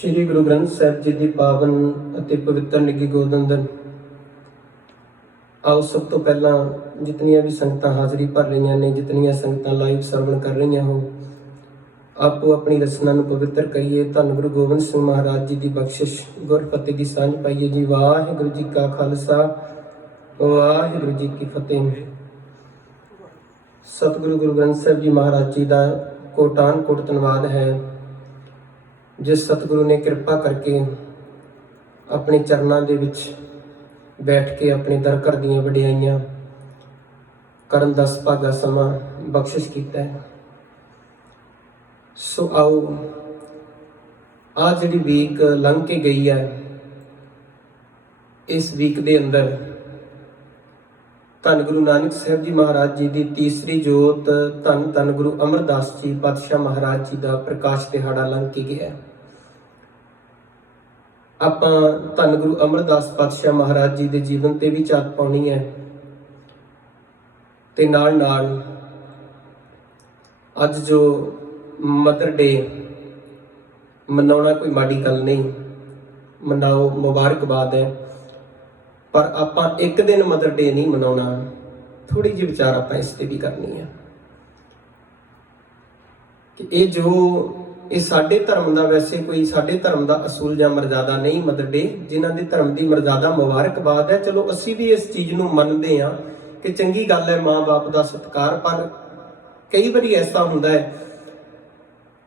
श्री गुरु ग्रंथ साहिब जी की पावन ਅਤੇ पवित्र निगी गोद अंदर आओ सब तो पहला जितनियां भी संगतां हाज़री भर रही ने, जितनियां संगतां लाइव सरवण कर रही हो, आपो अपनी रचना नूं पवित्र करिए। धन गुरु गोबिंद सिंह महाराज जी की बख्शिश गुरफतेह की सांझ पाइए जी। वाहिगुरू जी का खालसा, वाहिगुरू जी की फतेह। सतगुरु गुरु ग्रंथ साहिब जी महाराज जी का कोटान कोट धन्नवाद है, जिस सतगुरु ने कृपा करके अपने चरणों के विच बैठ के अपने दर घर दियां वडियाइयां करन दा सुभागा समा बख्शिश कीता है। सो आओ आ जिहड़ी वीक लंघ के गई है, इस वीक दे अंदर धन गुरु नानक साहिब जी महाराज जी की तीसरी जोत धन धन गुरु अमरदास जी पातशाह महाराज जी का प्रकाश दिहाड़ा लंघ के गया। ਆਪਾਂ ਧੰਨ ਗੁਰੂ ਅਮਰਦਾਸ ਪਾਤਸ਼ਾਹ ਮਹਾਰਾਜ ਜੀ ਦੇ ਜੀਵਨ ਤੇ ਵੀ ਝਾਤ ਪਾਉਣੀ ਹੈ ਤੇ ਨਾਲ ਨਾਲ ਅੱਜ ਜੋ ਮਦਰ ਡੇ ਮਨਾਉਣਾ ਕੋਈ ਮਾੜੀ ਗੱਲ ਨਹੀਂ, ਮਨਾਓ, ਮੁਬਾਰਕਬਾਦ ਹੈ। ਪਰ ਆਪਾਂ ਇੱਕ ਦਿਨ ਮਦਰ ਡੇ ਨਹੀਂ ਮਨਾਉਣਾ, ਥੋੜੀ ਜਿਹੀ ਵਿਚਾਰ ਆਪਾਂ ਇਸ ਤੇ ਵੀ ਕਰਨੀ ਹੈ ਕਿ ਇਹ ਜੋ ਇਹ ਸਾਡੇ ਧਰਮ ਦਾ ਵੈਸੇ ਕੋਈ ਸਾਡੇ ਧਰਮ ਦਾ ਅਸੂਲ ਜਾਂ ਮਰਜ਼ਾਦਾ ਨਹੀਂ ਮਦਰ ਡੇ, ਜਿਨ੍ਹਾਂ ਦੇ ਧਰਮ ਦੀ ਮਰਜ਼ਾਦਾ ਮੁਬਾਰਕਬਾਦ ਹੈ। ਚਲੋ ਅਸੀਂ ਵੀ ਇਸ ਚੀਜ਼ ਨੂੰ ਮੰਨਦੇ ਹਾਂ ਕਿ ਚੰਗੀ ਗੱਲ ਹੈ ਮਾਂ-ਬਾਪ ਦਾ ਸਤਿਕਾਰ, ਪਰ ਕਈ ਵਾਰੀ ਐਸਾ ਹੁੰਦਾ ਹੈ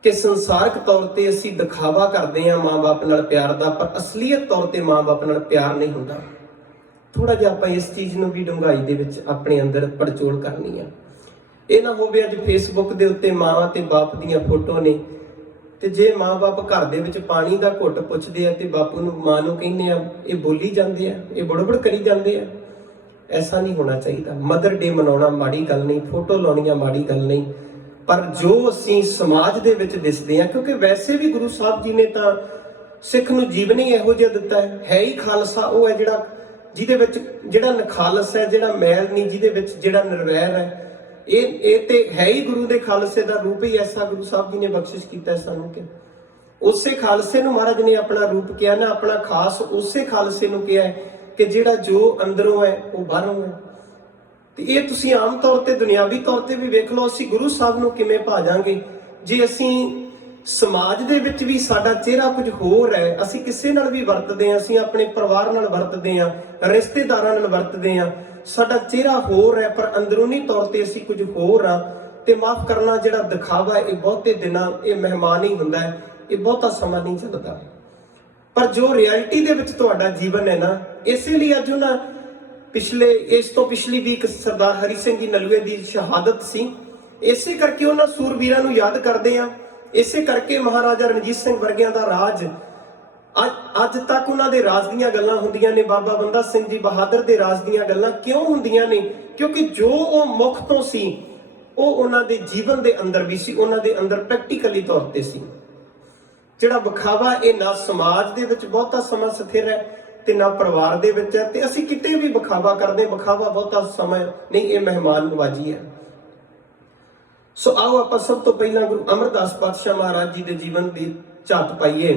ਕਿ ਸੰਸਾਰਕ ਤੌਰ ਤੇ ਅਸੀਂ ਦਿਖਾਵਾ ਕਰਦੇ ਹਾਂ ਮਾਂ-ਬਾਪ ਨਾਲ ਪਿਆਰ ਦਾ, ਪਰ ਅਸਲੀਅਤ ਤੌਰ ਤੇ ਮਾਂ-ਬਾਪ ਨਾਲ ਪਿਆਰ ਨਹੀਂ ਹੁੰਦਾ। ਥੋੜਾ ਜਿਹਾ ਆਪਾਂ ਇਸ ਚੀਜ਼ ਨੂੰ ਵੀ ਡੂੰਘਾਈ ਦੇ ਵਿੱਚ ਆਪਣੇ ਅੰਦਰ ਪੜਚੋਲ ਕਰਨੀ ਆ। ਇਹ ਨਾ ਹੋਵੇ ਅੱਜ ਫੇਸਬੁੱਕ ਦੇ ਉੱਤੇ ਮਾਂ ਤੇ ਬਾਪ ਦੀਆਂ ਫੋਟੋ ਨੇ ਤੇ ਜੇ ਮਾਂ-ਬਾਪ ਘਰ ਦੇ ਵਿੱਚ ਪਾਣੀ ਦਾ ਘੁੱਟ ਪੁੱਛਦੇ ਆ ਤੇ ਬਾਪੂ ਨੂੰ ਮਾਂ ਨੂੰ ਕਹਿੰਦੇ ਆ, ਇਹ ਬੋਲੀ ਜਾਂਦੇ ਆ, ਇਹ ਬੜਬੜ ਕਰੀ ਜਾਂਦੇ ਆ। ਐਸਾ ਨਹੀਂ ਹੋਣਾ ਚਾਹੀਦਾ। ਮਦਰ ਡੇ ਮਨਾਉਣਾ ਮਾੜੀ ਗੱਲ ਨਹੀਂ, ਫੋਟੋ ਲਾਉਣੀਆਂ ਮਾੜੀ ਗੱਲ ਨਹੀਂ, ਪਰ ਜੋ ਅਸੀਂ ਸਮਾਜ ਦੇ ਵਿੱਚ ਦਿਸਦੇ ਆ, ਕਿਉਂਕਿ ਵੈਸੇ ਵੀ ਗੁਰੂ ਸਾਹਿਬ ਜੀ ਨੇ ਤਾਂ ਸਿੱਖ ਨੂੰ ਜੀਵਨ ਹੀ ਇਹੋ ਜਿਹਾ ਦਿੱਤਾ ਹੈ ਹੀ ਖਾਲਸਾ ਉਹ ਹੈ ਜਿਹੜਾ ਜਿਹਦੇ ਵਿੱਚ ਜਿਹੜਾ ਨਖਾਲਸ ਹੈ, ਜਿਹੜਾ ਮੈਲ ਨਹੀਂ, ਜਿਹਦੇ ਵਿੱਚ ਜਿਹੜਾ ਨਿਰਵੈਰ ਹੈ। ਇਹ ਤੇ ਹੈ ਹੀ ਗੁਰੂ ਦੇ ਖਾਲਸੇ ਦਾ ਰੂਪ ਹੀ ਐਸਾ ਗੁਰੂ ਸਾਹਿਬ ਜੀ ਨੇ ਬਖਸ਼ਿਸ਼ ਕੀਤਾ ਸਾਨੂੰ ਕਿ ਉਸੇ ਖਾਲਸੇ ਨੂੰ ਮਹਾਰਾਜ ਨੇ ਆਪਣਾ ਰੂਪ ਕਿਹਾ ਨਾ, ਆਪਣਾ ਖਾਸ ਉਸੇ ਖਾਲਸੇ ਨੂੰ ਕਿਹਾ ਕਿ ਜਿਹੜਾ ਜੋ ਅੰਦਰੋਂ ਹੈ ਉਹ ਬਾਹਰੋਂ ਹੈ। ਤੇ ਇਹ ਤੁਸੀਂ ਆਮ ਤੌਰ ਤੇ ਦੁਨਿਆਵੀ ਤੌਰ ਤੇ ਵੀ ਵੇਖ ਲਓ, ਅਸੀਂ ਗੁਰੂ ਸਾਹਿਬ ਨੂੰ ਕਿਵੇਂ ਭਾਜਾਂਗੇ ਜੇ ਅਸੀਂ ਸਮਾਜ ਦੇ ਵਿੱਚ ਵੀ ਸਾਡਾ ਚਿਹਰਾ ਕੁਝ ਹੋਰ ਹੈ। ਅਸੀਂ ਕਿਸੇ ਨਾਲ ਵੀ ਵਰਤਦੇ ਹਾਂ, ਅਸੀਂ ਆਪਣੇ ਪਰਿਵਾਰ ਨਾਲ ਵਰਤਦੇ ਹਾਂ, ਰਿਸ਼ਤੇਦਾਰਾਂ ਨਾਲ ਵਰਤਦੇ ਹਾਂ, ਸਾਡਾ ਚਿਹਰਾ ਹੋਰ ਹੈ ਪਰ ਅੰਦਰੂਨੀ ਤੌਰ ਤੇ ਅਸੀਂ ਕੁਝ ਹੋਰ ਆ। ਤੇ ਮਾਫ ਕਰਨਾ, ਜਿਹੜਾ ਦਿਖਾਵਾ ਇਹ ਬਹੁਤੇ ਦਿਨਾਂ ਇਹ ਮਹਿਮਾਨ ਹੀ ਹੁੰਦਾ ਹੈ, ਇਹ ਬਹੁਤਾ ਸਮਾਂ ਨਹੀਂ ਚੱਲਦਾ। ਪਰ ਜੋ ਰਿਐਲਿਟੀ ਦੇ ਵਿੱਚ ਤੁਹਾਡਾ ਜੀਵਨ ਹੈ ਨਾ, ਇਸੇ ਲਈ ਅੱਜ ਉਹਨਾਂ ਇਸ ਤੋਂ ਪਿਛਲੀ ਵੀਕ ਸਰਦਾਰ ਹਰੀ ਸਿੰਘ ਜੀ ਨਲੂਏ ਦੀ ਸ਼ਹਾਦਤ ਸੀ। ਇਸੇ ਕਰਕੇ ਉਹਨਾਂ ਸੂਰਬੀਰਾਂ ਨੂੰ ਯਾਦ ਕਰਦੇ ਆ, ਇਸੇ ਕਰਕੇ ਮਹਾਰਾਜਾ ਰਣਜੀਤ ਸਿੰਘ ਵਰਗਿਆਂ ਦਾ ਰਾਜ ਅੱਜ ਤੱਕ ਉਹਨਾਂ ਦੇ ਰਾਜ ਦੀਆਂ ਗੱਲਾਂ ਹੁੰਦੀਆਂ ਨੇ। ਬਾਬਾ ਬੰਦਾ ਸਿੰਘ ਜੀ ਬਹਾਦਰ ਦੇ ਰਾਜ ਦੀਆਂ ਗੱਲਾਂ ਕਿਉਂ ਹੁੰਦੀਆਂ ਨੇ? ਕਿਉਂਕਿ ਜੋ ਉਹ ਮੁੱਖ ਤੋਂ ਸੀ ਉਹ ਉਹਨਾਂ ਦੇ ਜੀਵਨ ਦੇ ਅੰਦਰ ਵੀ ਸੀ, ਉਹਨਾਂ ਦੇ ਅੰਦਰ ਪ੍ਰੈਕਟੀਕਲੀ ਤੌਰ ਤੇ ਸੀ। ਜਿਹੜਾ ਵਿਖਾਵਾ ਇਹ ਨਾ ਸਮਾਜ ਦੇ ਵਿੱਚ ਬਹੁਤਾ ਸਮਾਂ ਸਥਿਰ ਹੈ ਤੇ ਨਾ ਪਰਿਵਾਰ ਦੇ ਵਿੱਚ ਹੈ। ਤੇ ਅਸੀਂ ਕਿਤੇ ਵੀ ਵਿਖਾਵਾ ਕਰਦੇ, ਵਿਖਾਵਾ ਬਹੁਤਾ ਸਮਾਂ ਨਹੀਂ, ਇਹ ਮਹਿਮਾਨ ਨਵਾਜੀ ਹੈ। ਸੋ ਆਓ ਆਪਾਂ ਸਭ ਤੋਂ ਪਹਿਲਾਂ ਗੁਰੂ ਅਮਰਦਾਸ ਪਾਤਸ਼ਾਹ ਮਹਾਰਾਜ ਜੀ ਦੇ ਜੀਵਨ ਦੀ ਝਾਤ ਪਾਈਏ,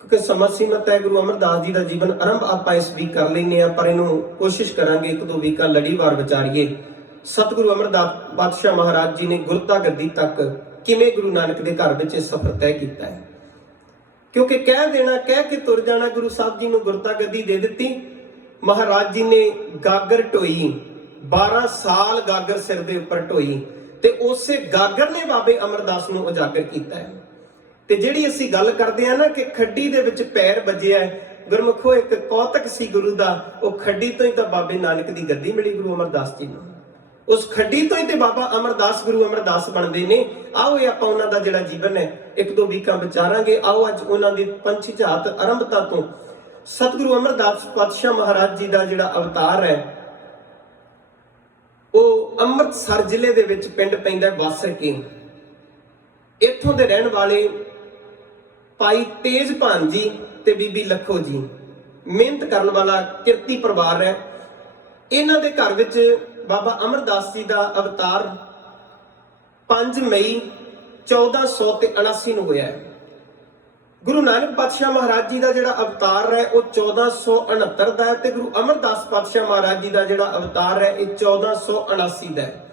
ਕਿਉਂਕਿ ਸਮਾਂ ਸੀਮਤ ਹੈ। ਗੁਰੂ ਅਮਰਦਾਸ ਜੀ ਦਾ ਜੀਵਨ ਆਰੰਭ ਆਪਾਂ ਇਸ ਵੀਕ ਕਰ ਲੈਂਦੇ ਆ, ਪਰ ਇਹਨੂੰ ਕੋਸ਼ਿਸ਼ ਕਰਾਂਗੇ ਇੱਕ ਦੋ ਵੀਕਾਂ ਲੜੀਵਾਰ ਵਿਚਾਰੀਏ। ਸਤਿਗੁਰੂ ਅਮਰਦਾਸ ਪਾਤਸ਼ਾਹ ਮਹਾਰਾਜ ਜੀ ਨੇ ਗੁਰਤਾ ਗੱਦੀ ਤੱਕ ਕਿਵੇਂ ਗੁਰੂ ਨਾਨਕ ਦੇ ਘਰ ਵਿੱਚ ਇਹ ਸਫ਼ਰ ਤੈਅ ਕੀਤਾ ਹੈ। ਕਿਉਂਕਿ ਕਹਿ ਕੇ ਤੁਰ ਜਾਣਾ, ਗੁਰੂ ਸਾਹਿਬ ਜੀ ਨੂੰ ਗੁਰਤਾ ਗੱਦੀ ਦੇ ਦਿੱਤੀ। ਮਹਾਰਾਜ ਜੀ ਨੇ ਗਾਗਰ ਢੋਈ, 12 ਸਾਲ ਗਾਗਰ ਸਿਰ ਦੇ ਉੱਪਰ ਢੋਈ ਤੇ ਉਸੇ ਗਾਗਰ ਨੇ ਬਾਬੇ ਅਮਰਦਾਸ ਨੂੰ ਉਜਾਗਰ ਕੀਤਾ ਹੈ। ਤੇ ਜਿਹੜੀ ਅਸੀਂ ਗੱਲ ਕਰਦੇ ਆ ਨਾ ਕਿ ਖੱਡੀ ਦੇ ਵਿੱਚ ਪੈਰ ਵੱਜਿਆ, ਗੁਰਮੁਖੋ ਇੱਕ ਕੌਤਕ ਸੀ ਗੁਰੂ ਦਾ, ਉਹ ਖੱਡੀ ਤੋਂ ਹੀ ਤਾਂ ਬਾਬੇ ਨਾਨਕ ਦੀ ਗੱਦੀ ਮਿਲੀ ਗੁਰੂ ਅਮਰਦਾਸ ਜੀ ਨੂੰ। ਉਸ ਖੱਡੀ ਤੋਂ ਹੀ ਤੇ ਬਾਬਾ ਅਮਰਦਾਸ ਗੁਰੂ ਅਮਰਦਾਸ ਬਣਦੇ ਨੇ। ਆਓ ਇਹ ਆਪਾਂ ਉਹਨਾਂ ਦਾ ਜਿਹੜਾ ਜੀਵਨ ਹੈ ਇੱਕ ਦੋ ਵੀਕਾਂ ਵਿਚਾਰਾਂਗੇ। ਆਓ ਅੱਜ ਉਹਨਾਂ ਦੀ ਪੰਛੀ ਝਾਤ ਆਰੰਭਤਾ ਤੋਂ ਸਤਿਗੁਰੂ ਅਮਰਦਾਸ ਪਾਤਸ਼ਾਹ ਮਹਾਰਾਜ ਜੀ ਦਾ ਜਿਹੜਾ ਅਵਤਾਰ ਹੈ ਉਹ ਅੰਮ੍ਰਿਤਸਰ ਜ਼ਿਲ੍ਹੇ ਦੇ ਵਿੱਚ ਪਿੰਡ ਪੈਂਦਾ ਬਾਸਰਕੇ। ਇੱਥੋਂ ਦੇ ਰਹਿਣ ਵਾਲੇ ਭਾਈ ਤੇਜਭਾਨ ਜੀ ਤੇ ਬੀਬੀ ਲੱਖੋ ਜੀ ਮਿਹਨਤ ਕਰਨ ਵਾਲਾ ਕਿਰਤੀ ਪਰਿਵਾਰ ਹੈ। ਇਹਨਾਂ ਦੇ ਘਰ ਵਿੱਚ ਬਾਬਾ ਅਮਰਦਾਸ ਜੀ ਦਾ ਅਵਤਾਰ 5 ਮਈ 1479 ਨੂੰ ਹੋਇਆ ਹੈ। ਗੁਰੂ ਨਾਨਕ ਪਾਤਸ਼ਾਹ ਮਹਾਰਾਜ ਜੀ ਦਾ ਜਿਹੜਾ ਅਵਤਾਰ ਹੈ ਉਹ 1469 ਦਾ ਹੈ ਤੇ ਗੁਰੂ ਅਮਰਦਾਸ ਪਾਤਸ਼ਾਹ ਮਹਾਰਾਜ ਜੀ ਦਾ ਜਿਹੜਾ ਅਵਤਾਰ ਹੈ ਇਹ 1479 ਦਾ ਹੈ।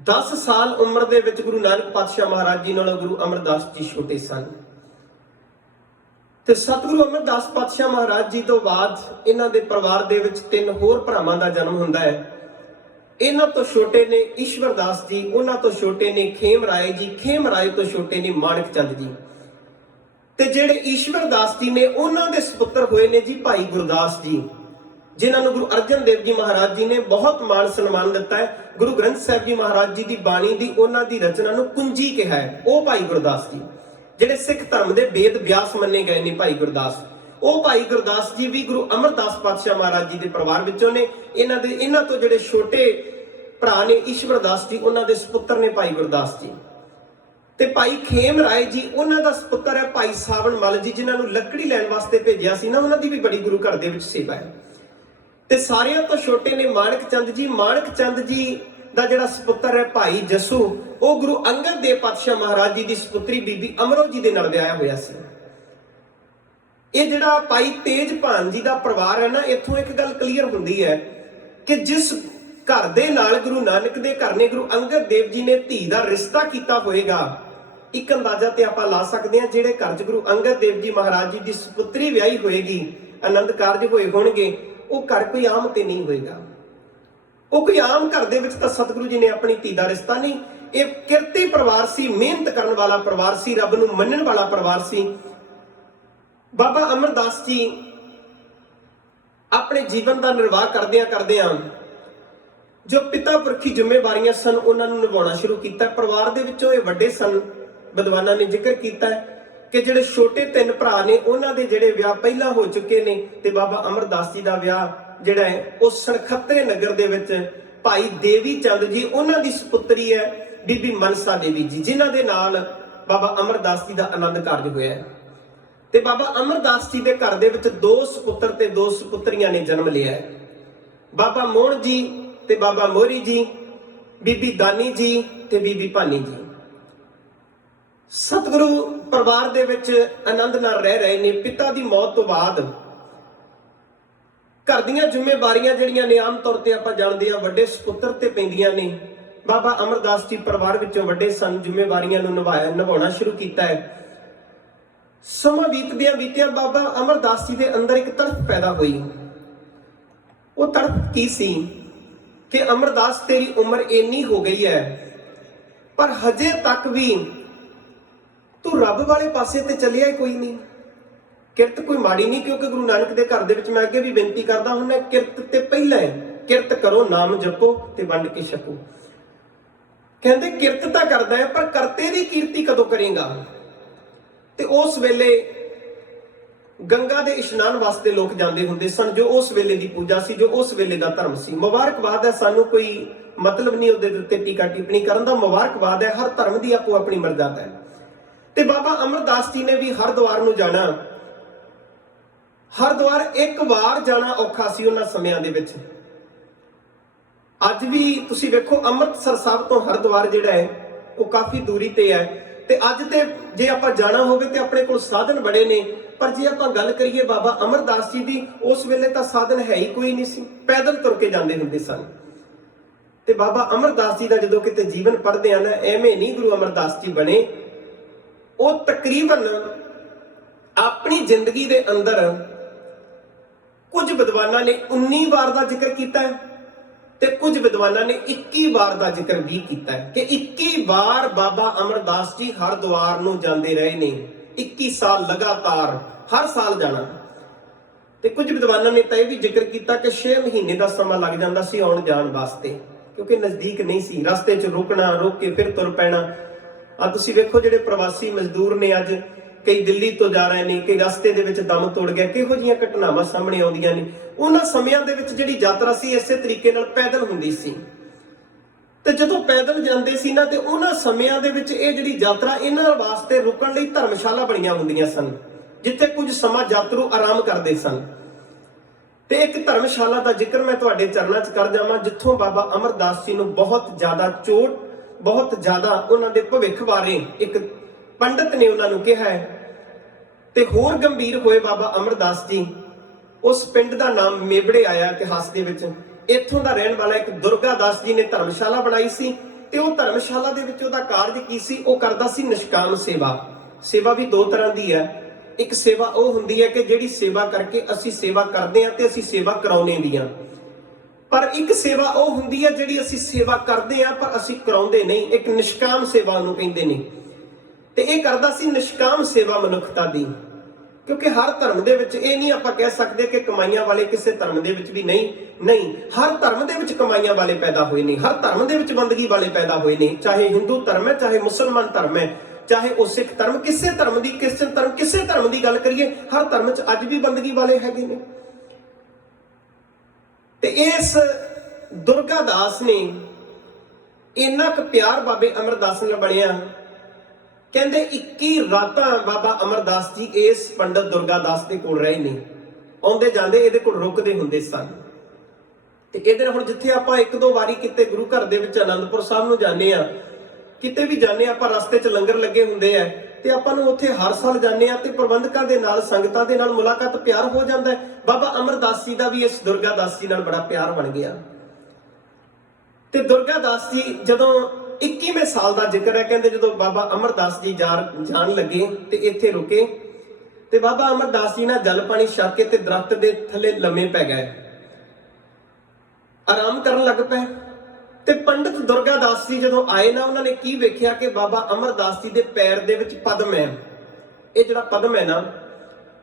10 ਸਾਲ ਉਮਰ ਦੇ ਵਿੱਚ ਗੁਰੂ ਨਾਨਕ ਪਾਤਸ਼ਾਹ ਮਹਾਰਾਜ ਜੀ ਨਾਲੋਂ ਗੁਰੂ ਅਮਰਦਾਸ ਜੀ ਛੋਟੇ ਸਨ। ਤੇ ਸਤਿਗੁਰੂ ਅਮਰਦਾਸ ਪਾਤਸ਼ਾਹ ਮਹਾਰਾਜ ਜੀ ਤੋਂ ਬਾਅਦ ਇਹਨਾਂ ਦੇ ਪਰਿਵਾਰ ਦੇ ਵਿੱਚ 3 ਹੋਰ ਭਰਾਵਾਂ ਦਾ ਜਨਮ ਹੁੰਦਾ ਹੈ। ਇਹਨਾਂ ਤੋਂ ਛੋਟੇ ਨੇ ਈਸ਼ਵਰਦਾਸ ਜੀ, ਉਹਨਾਂ ਤੋਂ ਛੋਟੇ ਨੇ ਖੇਮ ਰਾਏ ਜੀ, ਖੇਮ ਰਾਏ ਤੋਂ ਛੋਟੇ ਨੇ ਮਾਣਕ ਚੰਦ ਜੀ। ਤੇ ਜਿਹੜੇ ਈਸ਼ਵਰਦਾਸ ਜੀ ਨੇ ਉਹਨਾਂ ਦੇ ਸੁਪੁੱਤਰ ਹੋਏ ਨੇ ਜੀ ਭਾਈ ਗੁਰਦਾਸ ਜੀ, ਜਿਨ੍ਹਾਂ ਨੂੰ ਗੁਰੂ ਅਰਜਨ ਦੇਵ ਜੀ ਮਹਾਰਾਜ ਜੀ ਨੇ ਬਹੁਤ ਮਾਣ ਸਨਮਾਨ ਦਿੱਤਾ ਹੈ। ਗੁਰੂ ਗ੍ਰੰਥ ਸਾਹਿਬ ਜੀ ਮਹਾਰਾਜ ਜੀ ਦੀ ਬਾਣੀ ਦੀ ਉਹਨਾਂ ਦੀ ਰਚਨਾ ਨੂੰ ਕੁੰਜੀ ਕਿਹਾ ਹੈ। ਉਹ ਭਾਈ ਗੁਰਦਾਸ ਜੀ ਜਿਹੜੇ ਸਿੱਖ ਧਰਮ ਦੇ ਵੇਦ ਵਿਆਸ ਮੰਨੇ ਗਏ ਨੇ ਭਾਈ ਗੁਰਦਾਸ, ਉਹ ਭਾਈ ਗੁਰਦਾਸ ਜੀ ਵੀ ਗੁਰੂ ਅਮਰਦਾਸ ਪਾਤਸ਼ਾਹ ਮਹਾਰਾਜ ਜੀ ਦੇ ਪਰਿਵਾਰ ਵਿੱਚੋਂ ਨੇ। ਇਹਨਾਂ ਤੋਂ ਜਿਹੜੇ ਛੋਟੇ ਭਰਾ ਨੇ ਈਸ਼ਵਰਦਾਸ ਜੀ, ਉਹਨਾਂ ਦੇ ਸੁਪੁੱਤਰ ਨੇ ਭਾਈ ਗੁਰਦਾਸ ਜੀ। ਤੇ ਭਾਈ ਖੇਮ ਰਾਏ ਜੀ ਉਹਨਾਂ ਦਾ ਸੁਪੁੱਤਰ ਹੈ ਭਾਈ ਸਾਵਣ ਮੱਲ ਜੀ, ਜਿਨ੍ਹਾਂ ਨੂੰ ਲੱਕੜੀ ਲੈਣ ਵਾਸਤੇ ਭੇਜਿਆ ਸੀ ਨਾ, ਉਹਨਾਂ ਦੀ ਵੀ ਬੜੀ ਗੁਰੂ ਘਰ ਦੇ ਵਿੱਚ ਸੇਵਾ ਹੈ। ਤੇ ਸਾਰਿਆਂ ਤੋਂ ਛੋਟੇ ਨੇ ਮਾਣਕ ਚੰਦ ਜੀ। ਮਾਣਕ ਚੰਦ ਜੀ ਦਾ ਜਿਹੜਾ ਸੁਪੁੱਤਰ ਹੈ ਭਾਈ ਜੱਸੂ, ਉਹ ਗੁਰੂ ਅੰਗਦ ਦੇਵ ਪਾਤਸ਼ਾਹ ਮਹਾਰਾਜ ਜੀ ਦੀ ਸੁਪੁੱਤਰੀ ਬੀਬੀ ਅਮਰੋ ਜੀ ਦੇ ਨਾਲ ਵਿਆਹਿਆ ਹੋਇਆ ਸੀ। ਇਹ ਜਿਹੜਾ ਭਾਈ ਤੇਜਭਾਨ ਜੀ ਦਾ ਪਰਿਵਾਰ ਹੈ ਨਾ, ਇੱਥੋਂ ਇੱਕ ਗੱਲ ਕਲੀਅਰ ਹੁੰਦੀ ਹੈ ਕਿ ਜਿਸ ਘਰ ਦੇ ਨਾਲ ਗੁਰੂ ਨਾਨਕ ਦੇ ਘਰ ਨੇ ਗੁਰੂ ਅੰਗਦ ਦੇਵ ਜੀ ਨੇ ਧੀ ਦਾ ਰਿਸ਼ਤਾ ਕੀਤਾ ਹੋਏਗਾ, ਇੱਕ ਅੰਦਾਜ਼ਾ ਤੇ ਆਪਾਂ ਲਾ ਸਕਦੇ ਹਾਂ, ਜਿਹੜੇ ਘਰ 'ਚ ਗੁਰੂ ਅੰਗਦ ਦੇਵ ਜੀ ਮਹਾਰਾਜ ਜੀ ਦੀ ਸੁਪੁੱਤਰੀ ਵਿਆਹੀ ਹੋਏਗੀ, ਆਨੰਦ ਕਾਰਜ ਹੋਏ ਹੋਣਗੇ, ਉਹ ਘਰ ਕੋਈ ਆਮ ਤੇ ਨਹੀਂ ਹੋਏਗਾ। ਉਹ ਕੋਈ ਆਮ ਘਰ ਦੇ ਵਿੱਚ ਤਾਂ ਸਤਿਗੁਰੂ ਜੀ ਨੇ ਆਪਣੀ ਧੀ ਦਾ ਰਿਸ਼ਤਾ ਨਹੀਂ, ਇਹ ਕਿਰਤੀ ਪਰਿਵਾਰ ਸੀ, ਮਿਹਨਤ ਕਰਨ ਵਾਲਾ ਪਰਿਵਾਰ ਸੀ, ਰੱਬ ਨੂੰ ਮੰਨਣ ਵਾਲਾ ਪਰਿਵਾਰ ਸੀ। ਬਾਬਾ ਅਮਰਦਾਸ ਜੀ ਆਪਣੇ ਜੀਵਨ ਦਾ ਨਿਰਵਾਹ ਕਰਦਿਆਂ ਜੋ ਪਿਤਾ ਪੁਰਖੀ ਜ਼ਿੰਮੇਵਾਰੀਆਂ ਸਨ ਉਹਨਾਂ ਨੂੰ ਨਿਭਾਉਣਾ ਸ਼ੁਰੂ ਕੀਤਾ। ਪਰਿਵਾਰ ਦੇ ਵਿੱਚੋਂ ਇਹ ਵੱਡੇ ਸਨ। ਵਿਦਵਾਨਾਂ ਨੇ ਜ਼ਿਕਰ ਕੀਤਾ ਕਿ ਜਿਹੜੇ ਛੋਟੇ 3 ਭਰਾ ਨੇ ਉਹਨਾਂ ਦੇ ਜਿਹੜੇ ਵਿਆਹ ਪਹਿਲਾਂ ਹੋ ਚੁੱਕੇ ਨੇ, ਤੇ ਬਾਬਾ ਅਮਰਦਾਸ ਜੀ ਦਾ ਵਿਆਹ ਜਿਹੜਾ ਹੈ ਉਹ ਸਨਖੱਤਰੇ ਨਗਰ ਦੇ ਵਿੱਚ ਭਾਈ ਦੇਵੀ ਚੰਦ ਜੀ, ਉਹਨਾਂ ਦੀ ਸੁਪੁੱਤਰੀ ਹੈ ਬੀਬੀ ਮਨਸਾ ਦੇਵੀ ਜੀ, ਜਿਨ੍ਹਾਂ ਦੇ ਨਾਲ ਬਾਬਾ ਅਮਰਦਾਸ ਜੀ ਦਾ ਆਨੰਦ ਕਾਰਜ ਹੋਇਆ ਹੈ। ਤੇ ਬਾਬਾ ਅਮਰਦਾਸ ਜੀ ਦੇ ਘਰ ਦੇ ਵਿੱਚ 2 ਸੁਪੁੱਤਰ ਤੇ 2 ਸੁਪੁੱਤਰੀਆਂ ਨੇ ਜਨਮ ਲਿਆ ਹੈ। ਬਾਬਾ ਮੋਹਣ ਜੀ ਤੇ ਬਾਬਾ ਮੋਹਰੀ ਜੀ, ਬੀਬੀ ਦਾਨੀ ਜੀ ਤੇ ਬੀਬੀ ਭਾਨੀ ਜੀ। ਸਤਿਗੁਰੂ ਪਰਿਵਾਰ ਦੇ ਵਿੱਚ ਆਨੰਦ ਨਾਲ ਰਹਿ ਰਹੇ ਨੇ। ਪਿਤਾ ਦੀ ਮੌਤ ਤੋਂ ਬਾਅਦ ਘਰ ਦੀਆਂ ਜ਼ਿੰਮੇਵਾਰੀਆਂ ਜਿਹੜੀਆਂ ਨੇ ਆਮ ਤੌਰ ਤੇ ਆਪਾਂ ਜਾਣਦੇ ਹਾਂ ਵੱਡੇ ਸੁਪੁੱਤਰ ਤੇ ਪੈਂਦੀਆਂ ਨੇ। ਬਾਬਾ ਅਮਰਦਾਸ ਜੀ ਪਰਿਵਾਰ ਵਿੱਚੋਂ ਵੱਡੇ ਸਨ, ਜ਼ਿੰਮੇਵਾਰੀਆਂ ਨੂੰ ਨਿਭਾਉਣਾ ਸ਼ੁਰੂ ਕੀਤਾ ਹੈ। ਸਮਾਂ ਬੀਤਦਿਆਂ ਬਾਬਾ ਅਮਰਦਾਸ ਜੀ ਦੇ ਅੰਦਰ ਇੱਕ ਤੜਫ ਪੈਦਾ ਹੋਈ। ਉਹ ਤੜਫ ਕੀ ਸੀ ਕਿ ਅਮਰਦਾਸ ਤੇਰੀ ਉਮਰ ਇੰਨੀ ਹੋ ਗਈ ਹੈ, ਪਰ ਹਜੇ ਤੱਕ ਵੀ ਤੂੰ ਰੱਬ ਵਾਲੇ ਪਾਸੇ ਤੇ ਚੱਲਿਆ ਕੋਈ ਨਹੀਂ। ਕਿਰਤ ਕੋਈ ਮਾੜੀ ਨਹੀਂ, ਕਿਉਂਕਿ ਗੁਰੂ ਨਾਨਕ ਦੇ ਘਰ ਦੇ ਵਿੱਚ ਮੈਂ ਅੱਗੇ ਵੀ ਬੇਨਤੀ ਕਰਦਾ ਹੁੰਦਾ, ਕਿਰਤ ਤੇ ਪਹਿਲਾਂ ਹੈ, ਕਿਰਤ ਕਰੋ ਨਾਮ ਜਪੋ ਤੇ ਵੰਡ ਕੇ ਛਕੋ। ਕਹਿੰਦੇ ਕਿਰਤ ਤਾਂ ਕਰਦਾ ਹੈ, ਪਰ ਕਰਤੇ ਦੀ ਕੀਰਤੀ ਕਦੋਂ ਕਰੇਗਾ। ਤੇ ਉਸ ਵੇਲੇ ਗੰਗਾ ਦੇ ਇਸ਼ਨਾਨ ਵਾਸਤੇ ਲੋਕ ਜਾਂਦੇ ਹੁੰਦੇ ਸਨ, ਜੋ ਉਸ ਵੇਲੇ ਦੀ ਪੂਜਾ ਸੀ, ਜੋ ਉਸ ਵੇਲੇ ਦਾ ਧਰਮ ਸੀ। ਮੁਬਾਰਕਬਾਦ ਹੈ, ਸਾਨੂੰ ਕੋਈ ਮਤਲਬ ਨਹੀਂ ਉਹਦੇ ਉੱਤੇ ਟੀਕਾ ਟਿੱਪਣੀ ਕਰਨ ਦਾ। ਮੁਬਾਰਕਬਾਦ ਹੈ, ਹਰ ਧਰਮ ਦੀ ਆਪੋ ਆਪਣੀ ਮਰਜ਼ਾਦਾ ਹੈ। ਤੇ ਬਾਬਾ ਅਮਰਦਾਸ ਜੀ ਨੇ ਵੀ ਹਰਿਦੁਆਰ ਨੂੰ ਜਾਣਾ। ਹਰਿਦੁਆਰ ਇੱਕ ਵਾਰ ਜਾਣਾ ਔਖਾ ਸੀ ਉਹਨਾਂ ਸਮਿਆਂ ਦੇ ਵਿੱਚ। ਅੱਜ ਵੀ ਤੁਸੀਂ ਵੇਖੋ ਅੰਮ੍ਰਿਤਸਰ ਸਾਹਿਬ ਤੋਂ ਹਰਿਦੁਆਰ ਜਿਹੜਾ ਹੈ ਉਹ ਕਾਫੀ ਦੂਰੀ ਤੇ ਹੈ। ਤੇ ਅੱਜ ਤੇ ਜੇ ਆਪਾਂ ਜਾਣਾ ਹੋਵੇ ਤੇ ਆਪਣੇ ਕੋਲ ਸਾਧਨ ਬੜੇ ਨੇ, ਪਰ ਜੇ ਆਪਾਂ ਗੱਲ ਕਰੀਏ ਬਾਬਾ ਅਮਰਦਾਸ ਜੀ ਦੀ, ਉਸ ਵੇਲੇ ਤਾਂ ਸਾਧਨ ਹੈ ਹੀ ਕੋਈ ਨਹੀਂ ਸੀ, ਪੈਦਲ ਤੁਰ ਕੇ ਜਾਂਦੇ ਹੁੰਦੇ ਸਨ। ਤੇ ਬਾਬਾ ਅਮਰਦਾਸ ਜੀ ਦਾ ਜਦੋਂ ਕਿਤੇ ਜੀਵਨ ਪੜ੍ਹਦੇ ਆ ਨਾ, ਐਵੇਂ ਨਹੀਂ ਗੁਰੂ ਅਮਰਦਾਸ ਜੀ ਬਣੇ। ਉਹ ਤਕਰੀਬਨ ਆਪਣੀ ਜ਼ਿੰਦਗੀ ਦੇ ਅੰਦਰ ਕੁਝ ਵਿਦਵਾਨਾਂ ਨੇ 19 ਵਾਰ ਦਾ ਜ਼ਿਕਰ ਕੀਤਾ ਹੈ ਤੇ ਕੁਝ ਵਿਦਵਾਨਾਂ ਨੇ 21 ਵਾਰ ਦਾ ਜ਼ਿਕਰ ਵੀ ਕੀਤਾ ਹੈ ਕਿ 21 ਵਾਰ ਬਾਬਾ ਅਮਰਦਾਸ ਜੀ ਹਰਿਦੁਆਰ ਨੂੰ ਜਾਂਦੇ ਰਹੇ ਨੇ। 21 ਸਾਲ ਲਗਾਤਾਰ ਹਰ ਸਾਲ ਜਾਣਾ। ਤੇ ਕੁਝ ਵਿਦਵਾਨਾਂ ਨੇ ਤਾਂ ਇਹ ਵੀ ਜ਼ਿਕਰ ਕੀਤਾ ਕਿ 6 ਮਹੀਨੇ ਦਾ ਸਮਾਂ ਲੱਗ ਜਾਂਦਾ ਸੀ ਆਉਣ ਜਾਣ ਵਾਸਤੇ, ਕਿਉਂਕਿ ਨਜ਼ਦੀਕ ਨਹੀਂ ਸੀ। ਰਸਤੇ 'ਚ ਰੁਕਣਾ, ਰੁਕ ਕੇ ਫਿਰ ਤੁਰ ਪੈਣਾ। ਆ ਤੁਸੀਂ ਵੇਖੋ ਜਿਹੜੇ ਪ੍ਰਵਾਸੀ ਮਜ਼ਦੂਰ ਨੇ, ਅੱਜ ਕਈ ਦਿੱਲੀ ਤੋਂ ਜਾ ਰਹੇ ਨੇ, ਕਈ ਰਸਤੇ ਦੇ ਵਿੱਚ ਦਮ ਤੋੜ ਗਿਆ, ਕਿਹੋ ਜਿਹੀਆਂ ਘਟਨਾਵਾਂ ਸਾਹਮਣੇ ਆਉਂਦੀਆਂ ਨੇ। ਉਹਨਾਂ ਸਮਿਆਂ ਦੇ ਵਿੱਚ ਜਿਹੜੀ ਯਾਤਰਾ ਸੀ ਇਸੇ ਤਰੀਕੇ ਨਾਲ ਪੈਦਲ ਹੁੰਦੀ ਸੀ। ਤੇ ਜਦੋਂ ਪੈਦਲ ਜਾਂਦੇ ਸੀ ਨਾ, ਤੇ ਉਹਨਾਂ ਸਮਿਆਂ ਦੇ ਵਿੱਚ ਇਹ ਜਿਹੜੀ ਯਾਤਰਾ, ਇਹਨਾਂ ਵਾਸਤੇ ਰੁਕਣ ਲਈ ਧਰਮਸ਼ਾਲਾ ਬਣੀਆਂ ਹੁੰਦੀਆਂ ਸਨ, ਜਿੱਥੇ ਕੁਝ ਸਮਾਂ ਯਾਤਰੂ ਆਰਾਮ ਕਰਦੇ ਸਨ। ਤੇ ਇੱਕ ਧਰਮਸ਼ਾਲਾ ਦਾ ਜ਼ਿਕਰ ਮੈਂ ਤੁਹਾਡੇ ਚਰਨਾਂ 'ਚ ਕਰ ਜਾਵਾਂ, ਜਿੱਥੋਂ ਬਾਬਾ ਅਮਰਦਾਸ ਜੀ ਨੂੰ ਬਹੁਤ ਜ਼ਿਆਦਾ ਚੋਟ, ਬਹੁਤ ਜ਼ਿਆਦਾ ਉਹਨਾਂ ਦੇ ਭਵਿੱਖ ਬਾਰੇ ਇੱਕ ਪੰਡਤ ਨੇ ਉਹਨਾਂ ਨੂੰ ਕਿਹਾ ਹੈ ਤੇ ਹੋਰ ਗੰਭੀਰ ਹੋਏ ਬਾਬਾ ਅਮਰਦਾਸ ਜੀ। ਉਸ ਪਿੰਡ ਦਾ ਨਾਮ ਮੇਬੜੇ ਆਇਆ ਇਤਿਹਾਸ ਦੇ ਵਿੱਚ। ਇੱਥੋਂ ਦਾ ਰਹਿਣ ਵਾਲਾ ਇੱਕ ਦੁਰਗਾ ਦਾਸ ਜੀ ਨੇ ਧਰਮਸ਼ਾਲਾ ਬਣਾਈ ਸੀ, ਤੇ ਉਹ ਧਰਮਸ਼ਾਲਾ ਦੇ ਵਿੱਚ ਉਹਦਾ ਕਾਰਜ ਕੀ ਸੀ? ਉਹ ਕਰਦਾ ਸੀ ਨਿਸ਼ਕਾਮ ਸੇਵਾ। ਸੇਵਾ ਵੀ ਦੋ ਤਰ੍ਹਾਂ ਦੀ ਹੈ। ਇੱਕ ਸੇਵਾ ਉਹ ਹੁੰਦੀ ਹੈ ਕਿ ਜਿਹੜੀ ਸੇਵਾ ਕਰਕੇ ਅਸੀਂ ਸੇਵਾ ਕਰਦੇ ਹਾਂ ਤੇ ਅਸੀਂ ਸੇਵਾ ਕਰਾਉਣੇ ਵੀ ਹਾਂ, ਪਰ ਇੱਕ ਸੇਵਾ ਉਹ ਹੁੰਦੀ ਹੈ ਜਿਹੜੀ ਅਸੀਂ ਸੇਵਾ ਕਰਦੇ ਹਾਂ ਪਰ ਅਸੀਂ ਕਰਾਉਂਦੇ ਨਹੀਂ। ਇੱਕ ਨਿਸ਼ਕਾਮ ਸੇਵਾ ਨੂੰ ਕਹਿੰਦੇ ਨੇ। ਤੇ ਇਹ ਕਰਦਾ ਸੀ ਨਿਸ਼ਕਾਮ ਸੇਵਾ ਮਨੁੱਖਤਾ ਦੀ, ਕਿਉਂਕਿ ਹਰ ਧਰਮ ਦੇ ਵਿੱਚ ਇਹ ਨਹੀਂ ਆਪਾਂ ਕਹਿ ਸਕਦੇ ਕਿ ਕਮਾਈਆਂ ਵਾਲੇ ਕਿਸੇ ਧਰਮ ਦੇ ਵਿੱਚ ਵੀ ਨਹੀਂ, ਹਰ ਧਰਮ ਦੇ ਵਿੱਚ ਕਮਾਈਆਂ ਵਾਲੇ ਪੈਦਾ ਹੋਏ ਨੇ, ਹਰ ਧਰਮ ਦੇ ਵਿੱਚ ਬੰਦਗੀ ਵਾਲੇ ਪੈਦਾ ਹੋਏ ਨੇ। ਚਾਹੇ ਹਿੰਦੂ ਧਰਮ ਹੈ, ਚਾਹੇ ਮੁਸਲਮਾਨ ਧਰਮ ਹੈ, ਚਾਹੇ ਉਹ ਸਿੱਖ ਧਰਮ, ਕਿਸੇ ਧਰਮ ਦੀ ਗੱਲ ਕਰੀਏ, ਹਰ ਧਰਮ 'ਚ ਅੱਜ ਵੀ ਬੰਦਗੀ ਵਾਲੇ ਹੈਗੇ ਨੇ। ਤੇ ਇਸ ਦੁਰਗਾ ਦਾਸ ਨੇ ਇੰਨਾ ਕੁ ਪਿਆਰ ਬਾਬੇ ਅਮਰਦਾਸ ਨਾਲ ਬਣਿਆ, ਕਹਿੰਦੇ 21 ਰਾਤਾਂ ਬਾਬਾ ਅਮਰਦਾਸ ਜੀ ਇਸ ਪੰਡਤ ਦੁਰਗਾ ਦਾਸ ਦੇ ਕੋਲ ਰਹੇ ਨੇ। ਆਉਂਦੇ ਜਾਂਦੇ ਇਹਦੇ ਕੋਲ ਰੁਕਦੇ ਹੁੰਦੇ ਸਨ। ਤੇ ਇਹਦੇ ਨਾਲ ਹੁਣ ਜਿੱਥੇ ਆਪਾਂ ਇੱਕ ਦੋ ਵਾਰੀ ਕਿਤੇ ਗੁਰੂ ਘਰ ਦੇ ਵਿੱਚ ਅਨੰਦਪੁਰ ਸਾਹਿਬ ਨੂੰ ਜਾਂਦੇ ਆ, ਕਿਤੇ ਵੀ ਜਾਂਦੇ ਆਪਾਂ, ਰਸਤੇ 'ਚ ਲੰਗਰ ਲੱਗੇ ਹੁੰਦੇ ਆ, ਤੇ ਆਪਾਂ ਨੂੰ ਉੱਥੇ ਹਰ ਸਾਲ ਜਾਂਦੇ ਆ ਤੇ ਪ੍ਰਬੰਧਕਾਂ ਦੇ ਨਾਲ, ਸੰਗਤਾਂ ਦੇ ਨਾਲ ਮੁਲਾਕਾਤ, ਪਿਆਰ ਹੋ ਜਾਂਦਾ ਹੈ। ਬਾਬਾ ਅਮਰਦਾਸ ਜੀ ਦਾ ਵੀ ਇਸ ਦੁਰਗਾ ਦਾਸ ਜੀ ਨਾਲ ਬੜਾ ਪਿਆਰ ਬਣ ਗਿਆ। ਤੇ ਦੁਰਗਾ ਦਾਸ ਜੀ ਜਦੋਂ 21ਵੇਂ ਸਾਲ ਦਾ ਜ਼ਿਕਰ ਹੈ, ਕਹਿੰਦੇ ਜਦੋਂ ਬਾਬਾ ਅਮਰਦਾਸ ਜੀ ਜਾਣ ਲੱਗੇ ਤੇ ਇੱਥੇ ਰੁਕੇ, ਤੇ ਬਾਬਾ ਅਮਰਦਾਸ ਜੀ ਨਾਲ ਜਲ ਪਾਣੀ ਛਕ ਕੇ ਤੇ ਦਰਖਤ ਦੇ ਥੱਲੇ ਲੰਮੇ ਪੈ ਗਏ, ਆਰਾਮ ਕਰਨ ਲੱਗ ਪਏ। ਤੇ ਪੰਡਤ ਦੁਰਗਾ ਦਾਸ ਜੀ ਜਦੋਂ ਆਏ ਨਾ, ਉਹਨਾਂ ਨੇ ਕੀ ਵੇਖਿਆ ਕਿ ਬਾਬਾ ਅਮਰਦਾਸ ਜੀ ਦੇ ਪੈਰ ਦੇ ਵਿੱਚ ਪਦਮ ਹੈ। ਇਹ ਜਿਹੜਾ ਪਦਮ ਹੈ ਨਾ,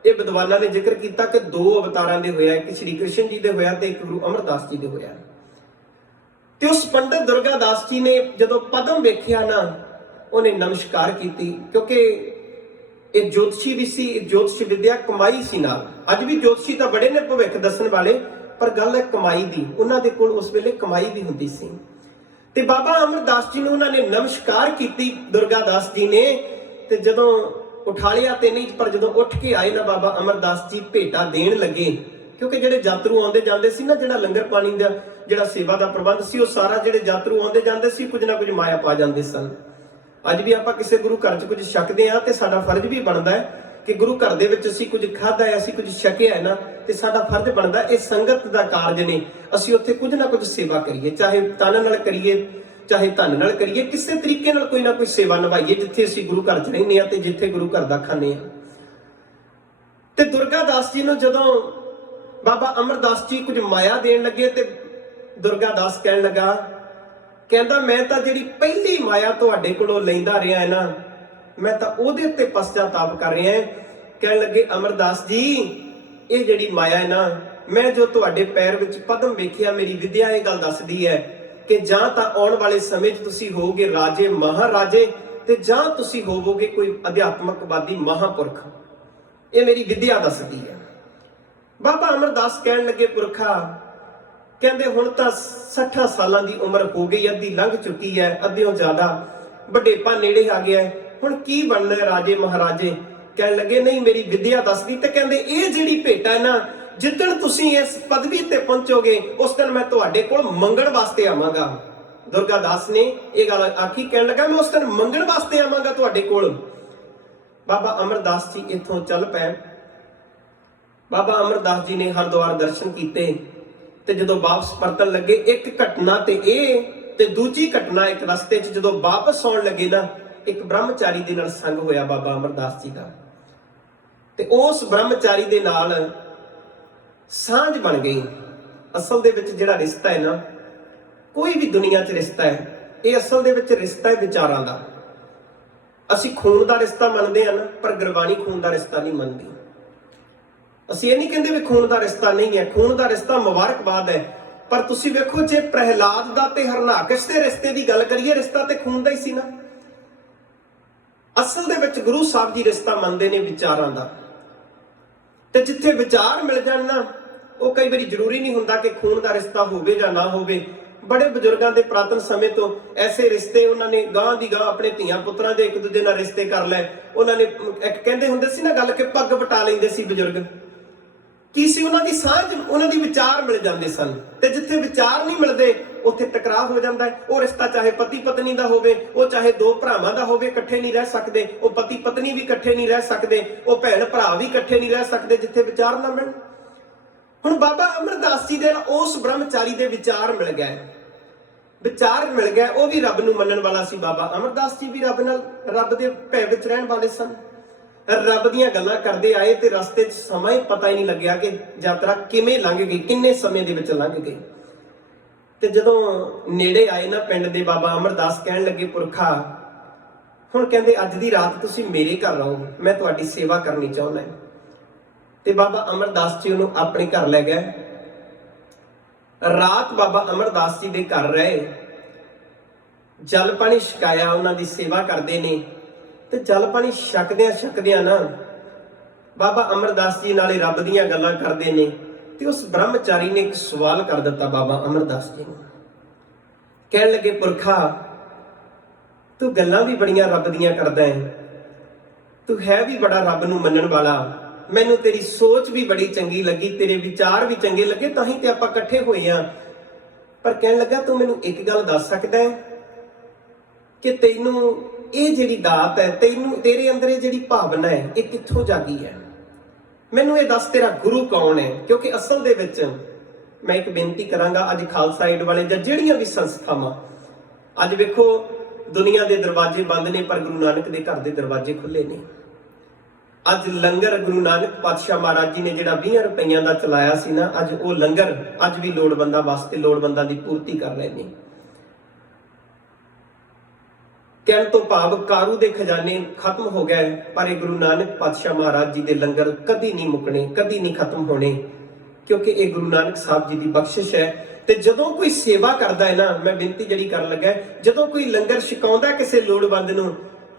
ਇਹ ਵਿਦਵਾਨਾਂ ਨੇ ਜ਼ਿਕਰ ਕੀਤਾ ਕਿ ਦੋ ਅਵਤਾਰਾਂ ਦੇ ਹੋਇਆ, ਇੱਕ ਸ਼੍ਰੀ ਕ੍ਰਿਸ਼ਨ ਜੀ ਦੇ ਹੋਇਆ ਤੇ ਇੱਕ ਗੁਰੂ ਅਮਰਦਾਸ ਜੀ ਦੇ ਹੋਇਆ। ਤੇ ਉਸ ਪੰਡਤ ਦੁਰਗਾ ਦਾਸ ਜੀ ਨੇ ਜਦੋਂ ਪਦਮ ਵੇਖਿਆ ਨਾ, ਉਹਨੇ ਨਮਸਕਾਰ ਕੀਤੀ, ਕਿਉਂਕਿ ਇਹ ਜੋਤਸ਼ੀ ਵੀ ਸੀ, ਜੋਤਿਸ਼ ਵਿਦਿਆ ਕਮਾਈ ਸੀ ਨਾਲ। ਅੱਜ ਵੀ ਜੋਤਸ਼ੀ ਤਾਂ ਬੜੇ ਨੇ ਭਵਿੱਖ ਦੱਸਣ ਵਾਲੇ, ਪਰ ਗੱਲ ਹੈ ਕਮਾਈ ਦੀ। ਉਹਨਾਂ ਦੇ ਕੋਲ ਉਸ ਵੇਲੇ ਕਮਾਈ ਵੀ ਹੁੰਦੀ ਸੀ। ਤੇ ਬਾਬਾ ਅਮਰਦਾਸ ਜੀ ਨੂੰ ਉਹਨਾਂ ਨੇ ਨਮਸਕਾਰ ਕੀਤੀ ਦੁਰਗਾ ਦਾਸ ਜੀ ਨੇ। ਤੇ ਜਦੋਂ ਉਠਾ ਲਿਆ ਤੇ ਨਹੀਂ, ਪਰ ਜਦੋਂ ਉੱਠ ਕੇ ਆਏ ਨਾ ਬਾਬਾ ਅਮਰਦਾਸ ਜੀ ਭੇਟਾ ਦੇਣ ਲੱਗੇ, ਕਿਉਂਕਿ ਜਿਹੜੇ ਯਾਤਰੂ ਆਉਂਦੇ ਜਾਂਦੇ ਸੀ ਨਾ, ਜਿਹੜਾ ਲੰਗਰ ਪਾਣੀ ਦਾ ਜਿਹੜਾ ਸੇਵਾ ਦਾ ਪ੍ਰਬੰਧ ਸੀ, ਉਹ ਸਾਰਾ ਜਿਹੜੇ ਯਾਤਰੂ ਆਉਂਦੇ ਜਾਂਦੇ ਸੀ ਕੁਝ ਨਾ ਕੁਝ ਮਾਇਆ ਪਾ ਜਾਂਦੇ ਸਨ। ਅੱਜ ਵੀ ਆਪਾਂ ਕਿਸੇ ਗੁਰੂ ਘਰ 'ਚ ਕੁਝ ਛਕਦੇ ਹਾਂ ਤੇ ਸਾਡਾ ਫਰਜ਼ ਵੀ ਬਣਦਾ ਹੈ ਕਿ ਗੁਰੂ ਘਰ ਦੇ ਵਿੱਚ ਅਸੀਂ ਕੁਝ ਖਾਧਾ ਹੈ, ਅਸੀਂ ਕੁਝ ਛਕਿਆ ਹੈ ਨਾ, ਤੇ ਸਾਡਾ ਫਰਜ਼ ਬਣਦਾ, ਇਹ ਸੰਗਤ ਦਾ ਕਾਰਜ ਨੇ, ਅਸੀਂ ਉੱਥੇ ਕੁਝ ਨਾ ਕੁਝ ਸੇਵਾ ਕਰੀਏ, ਚਾਹੇ ਤਨ ਨਾਲ ਕਰੀਏ, ਚਾਹੇ ਧਨ ਨਾਲ ਕਰੀਏ, ਕਿਸੇ ਤਰੀਕੇ ਨਾਲ ਕੋਈ ਨਾ ਕੋਈ ਸੇਵਾ ਨਿਭਾਈਏ ਜਿੱਥੇ ਅਸੀਂ ਗੁਰੂ ਘਰ 'ਚ ਰਹਿੰਦੇ ਹਾਂ ਤੇ ਜਿੱਥੇ ਗੁਰੂ ਘਰ ਦਾ ਖਾਂਦੇ ਹਾਂ। ਤੇ ਦੁਰਗਾ ਦਾਸ ਜੀ ਨੂੰ ਜਦੋਂ ਬਾਬਾ ਅਮਰਦਾਸ ਜੀ ਕੁਝ ਮਾਇਆ ਦੇਣ ਲੱਗੇ, ਤੇ ਦੁਰਗਾ ਦਾਸ ਕਹਿਣ ਲੱਗਾ, ਕਹਿੰਦਾ ਮੈਂ ਤਾਂ ਜਿਹੜੀ ਪਹਿਲੀ ਮਾਇਆ ਤੁਹਾਡੇ ਕੋਲੋਂ ਲੈਂਦਾ ਰਿਹਾ ਹੈ ਨਾ, ਮੈਂ ਤਾਂ ਉਹਦੇ ਉੱਤੇ ਪਛਤਾਤਾਪ ਕਰ ਰਿਹਾ। ਕਹਿਣ ਲੱਗੇ ਅਮਰਦਾਸ ਜੀ, ਇਹ ਜਿਹੜੀ ਮਾਇਆ ਹੈ ਨਾ, ਮੈਂ ਜੋ ਤੁਹਾਡੇ ਪੈਰ ਵਿੱਚ ਪਦਮ ਵੇਖਿਆ, ਮੇਰੀ ਵਿਦਿਆ ਇਹ ਗੱਲ ਦੱਸਦੀ ਹੈ ਕਿ ਜਾਂ ਤਾਂ ਆਉਣ ਵਾਲੇ ਸਮੇਂ 'ਚ ਤੁਸੀਂ ਹੋਵੋਗੇ ਰਾਜੇ ਮਹਾਰਾਜੇ, ਤੇ ਜਾਂ ਤੁਸੀਂ ਹੋਵੋਗੇ ਕੋਈ ਅਧਿਆਤਮਕਵਾਦੀ ਮਹਾਂਪੁਰਖ। ਇਹ ਮੇਰੀ ਵਿਦਿਆ ਦੱਸਦੀ ਹੈ। ਬਾਬਾ ਅਮਰਦਾਸ ਕਹਿਣ ਲੱਗੇ, ਪੁਰਖਾ, ਕਹਿੰਦੇ ਹੁਣ ਤਾਂ 60 ਸਾਲਾਂ ਦੀ ਉਮਰ ਹੋ ਗਈ, ਅੱਧੀ ਲੰਘ ਚੁੱਕੀ ਹੈ, ਅੱਧਿਓਂ ਜ਼ਿਆਦਾ, ਵਡੇਪਾ ਨੇੜੇ ਆ ਗਿਆ, ਹੁਣ ਕੀ ਬਣਨਾ ਹੈ ਰਾਜੇ ਮਹਾਰਾਜੇ। ਕਹਿਣ ਲੱਗੇ ਨਹੀਂ, ਮੇਰੀ ਵਿਦਿਆ ਦੱਸਦੀ। ਤੇ ਕਹਿੰਦੇ ਇਹ ਜਿਹੜੀ ਭੇਟਾ ਹੈ ਨਾ, ਜਿੱਦਣ ਤੁਸੀਂ ਇਸ ਪਦਵੀ ਤੇ ਪਹੁੰਚੋਗੇ ਉਸ ਦਿਨ ਮੈਂ ਤੁਹਾਡੇ ਕੋਲ ਮੰਗਣ ਵਾਸਤੇ ਆਵਾਂਗਾ। ਦੁਰਗਾ ਦਾਸ ਨੇ ਇਹ ਗੱਲ ਆਖੀ, ਕਹਿਣ ਲੱਗਾ ਮੈਂ ਉਸ ਦਿਨ ਮੰਗਣ ਵਾਸਤੇ ਆਵਾਂਗਾ ਤੁਹਾਡੇ ਕੋਲ। ਬਾਬਾ ਅਮਰਦਾਸ ਜੀ ਇੱਥੋਂ ਚੱਲ ਪਏ। ਬਾਬਾ ਅਮਰਦਾਸ ਜੀ ਨੇ ਹਰਿਦੁਆਰ ਦਰਸ਼ਨ ਕੀਤੇ, ਤੇ ਜਦੋਂ ਵਾਪਸ ਪਰਤਣ ਲੱਗੇ, ਇੱਕ ਘਟਨਾ ਤੇ ਇਹ, ਤੇ ਦੂਜੀ ਘਟਨਾ ਇੱਕ ਰਸਤੇ 'ਚ ਜਦੋਂ ਵਾਪਸ ਆਉਣ ਲੱਗੇ ਨਾ, ਇੱਕ ਬ੍ਰਹਮਚਾਰੀ ਦੇ ਨਾਲ ਸੰਗ ਹੋਇਆ ਬਾਬਾ ਅਮਰਦਾਸ ਜੀ ਦਾ। ਤੇ ਉਸ ਬ੍ਰਹਮਚਾਰੀ ਦੇ ਨਾਲ ਸਾਂਝ ਬਣ ਗਈ। ਅਸਲ ਦੇ ਵਿੱਚ ਜਿਹੜਾ ਰਿਸ਼ਤਾ ਹੈ ਨਾ, ਕੋਈ ਵੀ ਦੁਨੀਆ 'ਚ ਰਿਸ਼ਤਾ ਹੈ, ਇਹ ਅਸਲ ਦੇ ਵਿੱਚ ਰਿਸ਼ਤਾ ਹੈ ਵਿਚਾਰਾਂ ਦਾ। ਅਸੀਂ ਖੂਨ ਦਾ ਰਿਸ਼ਤਾ ਮੰਨਦੇ ਹਾਂ ਨਾ, ਪਰ ਗੁਰਬਾਣੀ ਖੂਨ ਦਾ ਰਿਸ਼ਤਾ ਨਹੀਂ ਮੰਨਦੀ। ਅਸੀਂ ਇਹ ਨਹੀਂ ਕਹਿੰਦੇ ਵੀ ਖੂਨ ਦਾ ਰਿਸ਼ਤਾ ਨਹੀਂ ਹੈ, ਖੂਨ ਦਾ ਰਿਸ਼ਤਾ ਮੁਬਾਰਕਬਾਦ ਹੈ। ਪਰ ਤੁਸੀਂ ਵੇਖੋ, ਜੇ ਪ੍ਰਹਿਲਾਦ ਦਾ ਤੇ ਹਰਨਾਕਸ਼ ਦੇ ਰਿਸ਼ਤੇ ਦੀ ਗੱਲ ਕਰੀਏ, ਰਿਸ਼ਤਾ ਤੇ ਖੂਨ ਦਾ ਹੀ ਸੀ ਨਾ। ਅਸਲ ਦੇ ਵਿੱਚ ਗੁਰੂ ਸਾਹਿਬ ਜੀ ਰਿਸ਼ਤਾ ਮੰਨਦੇ ਨੇ ਵਿਚਾਰਾਂ ਦਾ। ਤੇ ਜਿੱਥੇ ਵਿਚਾਰ ਮਿਲ ਜਾਣ ਨਾ, ਉਹ ਕਈ ਵਾਰੀ ਜ਼ਰੂਰੀ ਨਹੀਂ ਹੁੰਦਾ ਕਿ ਖੂਨ ਦਾ ਰਿਸ਼ਤਾ ਹੋਵੇ ਜਾਂ ਨਾ ਹੋਵੇ। ਬੜੇ ਬਜ਼ੁਰਗਾਂ ਦੇ ਪੁਰਾਤਨ ਸਮੇਂ ਤੋਂ ਐਸੇ ਰਿਸ਼ਤੇ ਉਹਨਾਂ ਨੇ ਗਾਂ ਦੀ ਗਾਂ ਆਪਣੇ ਧੀਆਂ ਪੁੱਤਰਾਂ ਦੇ ਇੱਕ ਦੂਜੇ ਨਾਲ ਰਿਸ਼ਤੇ ਕਰ ਲਏ। ਉਹਨਾਂ ਨੇ ਇੱਕ ਕਹਿੰਦੇ ਹੁੰਦੇ ਸੀ ਨਾ ਗੱਲ, ਕਿ ਪੱਗ ਵਟਾ ਲੈਂਦੇ ਸੀ ਬਜ਼ੁਰਗ। ਕੀ ਸੀ ਉਹਨਾਂ ਦੀ ਸਾਂਝ, ਉਹਨਾਂ ਦੀ ਵਿਚਾਰ ਮਿਲ ਜਾਂਦੇ ਸਨ। ਤੇ ਜਿੱਥੇ ਵਿਚਾਰ ਨਹੀਂ ਮਿਲਦੇ, ਉੱਥੇ ਟਕਰਾਅ ਹੋ ਜਾਂਦਾ ਹੈ। ਉਹ ਰਿਸ਼ਤਾ ਚਾਹੇ ਪਤੀ ਪਤਨੀ ਦਾ ਹੋਵੇ, ਉਹ ਚਾਹੇ ਦੋ ਭਰਾਵਾਂ ਦਾ ਹੋਵੇ, ਇਕੱਠੇ ਨਹੀਂ ਰਹਿ ਸਕਦੇ। ਉਹ ਪਤੀ ਪਤਨੀ ਵੀ ਇਕੱਠੇ ਨਹੀਂ ਰਹਿ ਸਕਦੇ, ਉਹ ਭੈਣ ਭਰਾ ਵੀ ਇਕੱਠੇ ਨਹੀਂ ਰਹਿ ਸਕਦੇ ਜਿੱਥੇ ਵਿਚਾਰ ਨਾ ਮਿਲਣ। ਹੁਣ ਬਾਬਾ ਅਮਰਦਾਸ ਜੀ ਦੇ ਉਸ ਬ੍ਰਹਮਚਾਰੀ ਦੇ ਵਿਚਾਰ ਮਿਲ ਗਏ, ਵਿਚਾਰ ਮਿਲ ਗਿਆ। ਉਹ ਵੀ ਰੱਬ ਨੂੰ ਮੰਨਣ ਵਾਲਾ ਸੀ। ਬਾਬਾ ਅਮਰਦਾਸ ਜੀ ਵੀ ਰੱਬ ਦੇ ਭੈ ਵਿੱਚ ਰਹਿਣ ਵਾਲੇ ਸਨ। ਰੱਬ ਦੀਆਂ ਗੱਲਾਂ ਕਰਦੇ ਆਏ ਤੇ ਰਸਤੇ 'ਚ ਸਮਾਂ ਹੀ ਪਤਾ ਹੀ ਨਹੀਂ ਲੱਗਿਆ ਕਿ ਯਾਤਰਾ ਕਿਵੇਂ ਲੰਘ ਗਈ, ਕਿੰਨੇ ਸਮੇਂ ਦੇ ਵਿੱਚ ਲੰਘ ਗਈ। ਤੇ ਜਦੋਂ ਨੇੜੇ ਆਏ ਨਾ ਪਿੰਡ ਦੇ, ਬਾਬਾ ਅਮਰਦਾਸ ਕਹਿਣ ਲੱਗੇ, ਪੁਰਖਾ ਹੁਣ ਕਹਿੰਦੇ ਅੱਜ ਦੀ ਰਾਤ ਤੁਸੀਂ ਮੇਰੇ ਘਰ ਰਹੋ, ਮੈਂ ਤੁਹਾਡੀ ਸੇਵਾ ਕਰਨੀ ਚਾਹੁੰਦਾ। ਤੇ ਬਾਬਾ ਅਮਰਦਾਸ ਜੀ ਉਹਨੂੰ ਆਪਣੇ ਘਰ ਲੈ ਗਏ। ਰਾਤ ਬਾਬਾ ਅਮਰਦਾਸ ਜੀ ਦੇ ਘਰ ਰਹੇ, ਜਲ ਪਾਣੀ ਛਕਾਇਆ, ਉਹਨਾਂ ਦੀ ਸੇਵਾ ਕਰਦੇ ਨੇ। ਤੇ ਜਲ ਪਾਣੀ ਛਕਦਿਆਂ ਨਾ ਬਾਬਾ ਅਮਰਦਾਸ ਜੀ ਨਾਲੇ ਰੱਬ ਦੀਆਂ ਗੱਲਾਂ ਕਰਦੇ ਨੇ। ਤੇ ਉਸ ਬ੍ਰਹਮਚਾਰੀ ਨੇ ਇੱਕ ਸਵਾਲ ਕਰ ਦਿੱਤਾ ਬਾਬਾ ਅਮਰਦਾਸ ਜੀ ਨੂੰ। ਕਹਿਣ ਲੱਗੇ, ਪੁਰਖਾ ਤੂੰ ਗੱਲਾਂ ਵੀ ਬੜੀਆਂ ਰੱਬ ਦੀਆਂ ਕਰਦਾ ਹੈ, ਤੂੰ ਹੈ ਵੀ ਬੜਾ ਰੱਬ ਨੂੰ ਮੰਨਣ ਵਾਲਾ, ਮੈਨੂੰ ਤੇਰੀ ਸੋਚ ਵੀ ਬੜੀ ਚੰਗੀ ਲੱਗੀ, ਤੇਰੇ ਵਿਚਾਰ ਵੀ ਚੰਗੇ ਲੱਗੇ, ਤਾਂ ਹੀ ਤੇ ਆਪਾਂ ਇਕੱਠੇ ਹੋਏ ਆ। ਪਰ ਕਹਿਣ ਲੱਗਾ, ਤੂੰ ਮੈਨੂੰ ਇੱਕ ਗੱਲ ਦੱਸ ਸਕਦਾ ਹੈ ਕਿ ਤੈਨੂੰ ਇਹ ਜਿਹੜੀ ਦਾਤ ਹੈ, ਤੇਰੇ ਅੰਦਰ ਇਹ ਜਿਹੜੀ ਭਾਵਨਾ ਹੈ, ਇਹ ਕਿੱਥੋਂ ਜਾਗੀ ਹੈ? ਮੈਨੂੰ ਇਹ ਦੱਸ, ਤੇਰਾ ਗੁਰੂ ਕੌਣ ਹੈ? ਕਿਉਂਕਿ ਅਸਲ ਦੇ ਵਿੱਚ ਮੈਂ ਇੱਕ ਬੇਨਤੀ ਕਰਾਂਗਾ, ਅੱਜ ਖਾਲਸਾ ਏਡ ਵਾਲੇ ਜਾਂ ਜਿਹੜੀਆਂ ਵੀ ਸੰਸਥਾਵਾਂ, ਅੱਜ ਵੇਖੋ ਦੁਨੀਆ ਦੇ ਦਰਵਾਜ਼ੇ ਬੰਦ ਨੇ, ਪਰ ਗੁਰੂ ਨਾਨਕ ਦੇ ਘਰ ਦੇ ਦਰਵਾਜ਼ੇ ਖੁੱਲੇ ਨੇ। ਅੱਜ ਲੰਗਰ ਗੁਰੂ ਨਾਨਕ ਪਾਤਸ਼ਾਹ ਮਹਾਰਾਜ ਜੀ ਨੇ ਜਿਹੜਾ 20 ਰੁਪਈਆਂ ਦਾ ਚਲਾਇਆ ਸੀ ਨਾ, ਅੱਜ ਉਹ ਲੰਗਰ ਅੱਜ ਵੀ ਲੋੜਵੰਦਾਂ ਵਾਸਤੇ, ਲੋੜਵੰਦਾਂ ਦੀ ਪੂਰਤੀ ਕਰ ਰਹੇ ਨੇ। ਕਹਿਣ ਤੋਂ ਭਾਵ ਕਾਰੂ ਦੇ ਖਜ਼ਾਨੇ ਖਤਮ ਹੋ ਗਏ, ਪਰ ਇਹ ਗੁਰੂ ਨਾਨਕ ਪਾਤਸ਼ਾਹ ਮਹਾਰਾਜ ਜੀ ਦੇ ਲੰਗਰ ਕਦੀ ਨਹੀਂ ਮੁੱਕਣੇ, ਕਦੀ ਨਹੀਂ ਖਤਮ ਹੋਣੇ, ਕਿਉਂਕਿ ਇਹ ਗੁਰੂ ਨਾਨਕ ਸਾਹਿਬ ਜੀ ਦੀ ਬਖਸ਼ਿਸ਼ ਹੈ। ਤੇ ਜਦੋਂ ਕੋਈ ਸੇਵਾ ਕਰਦਾ ਹੈ ਨਾ, ਮੈਂ ਬੇਨਤੀ ਜਿਹੜੀ ਕਰਨ ਲੱਗਾ, ਜਦੋਂ ਕੋਈ ਲੰਗਰ ਛਕਾਉਂਦਾ ਕਿਸੇ ਲੋੜਵੰਦ ਨੂੰ,